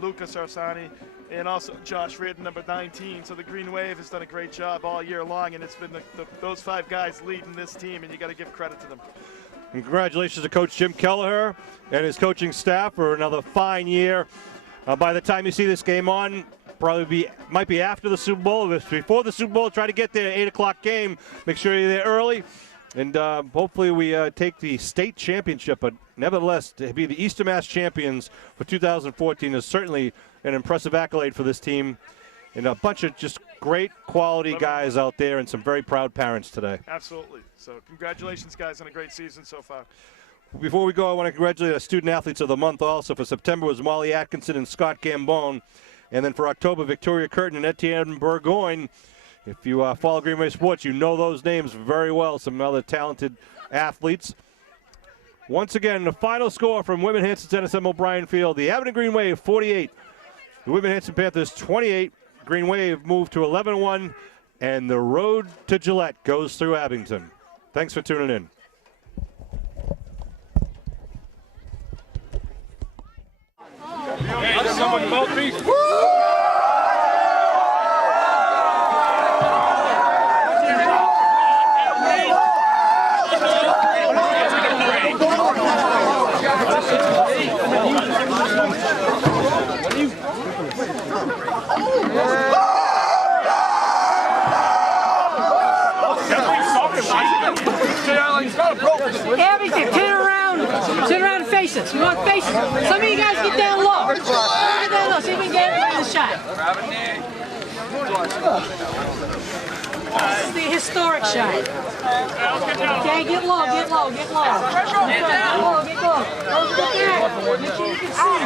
Lucas Arsani, and also Josh Reardon, number 19. So the Green Wave has done a great job all year long, and it's been those 5 guys leading this team, and you got to give credit to them. Congratulations to Coach Jim Kelleher and his coaching staff for another fine year. By the time you see this game on, might be after the Super Bowl. If it's before the Super Bowl, try to get there, 8 o'clock game. Make sure you're there early. And hopefully we take the state championship, but nevertheless, to be the Eastern Mass champions for 2014 is certainly an impressive accolade for this team. And a bunch of just great quality guys out there and some very proud parents today. Absolutely. So congratulations, guys, on a great season so far. Before we go, I want to congratulate our student athletes of the month also. For September was Molly Atkinson and Scott Gambone. And then for October, Victoria Curtin and Etienne Burgoyne. If you follow Green Wave Sports, you know those names very well, some other talented athletes. Once again, the final score from Whitman Hanson NSM O'Brien Field, the Abington Green Wave 48, the Whitman Hanson Panthers 28. Green Wave moved to 11-1, and the road to Gillette goes through Abington. Thanks for tuning in. faces. We want faces. Some of you guys get down low. Get down low. See if we can get the shot. This is the historic shot. Okay, get low, get low, get low. Get low, get low. Don't get that. Make sure you can see.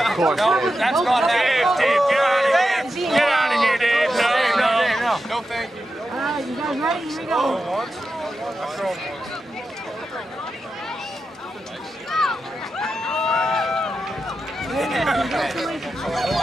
Of course. That's not happening. Dave, get out of here. Get out of here, Dave. No. No, thank you. All right, you guys ready? Here we go. Congratulations.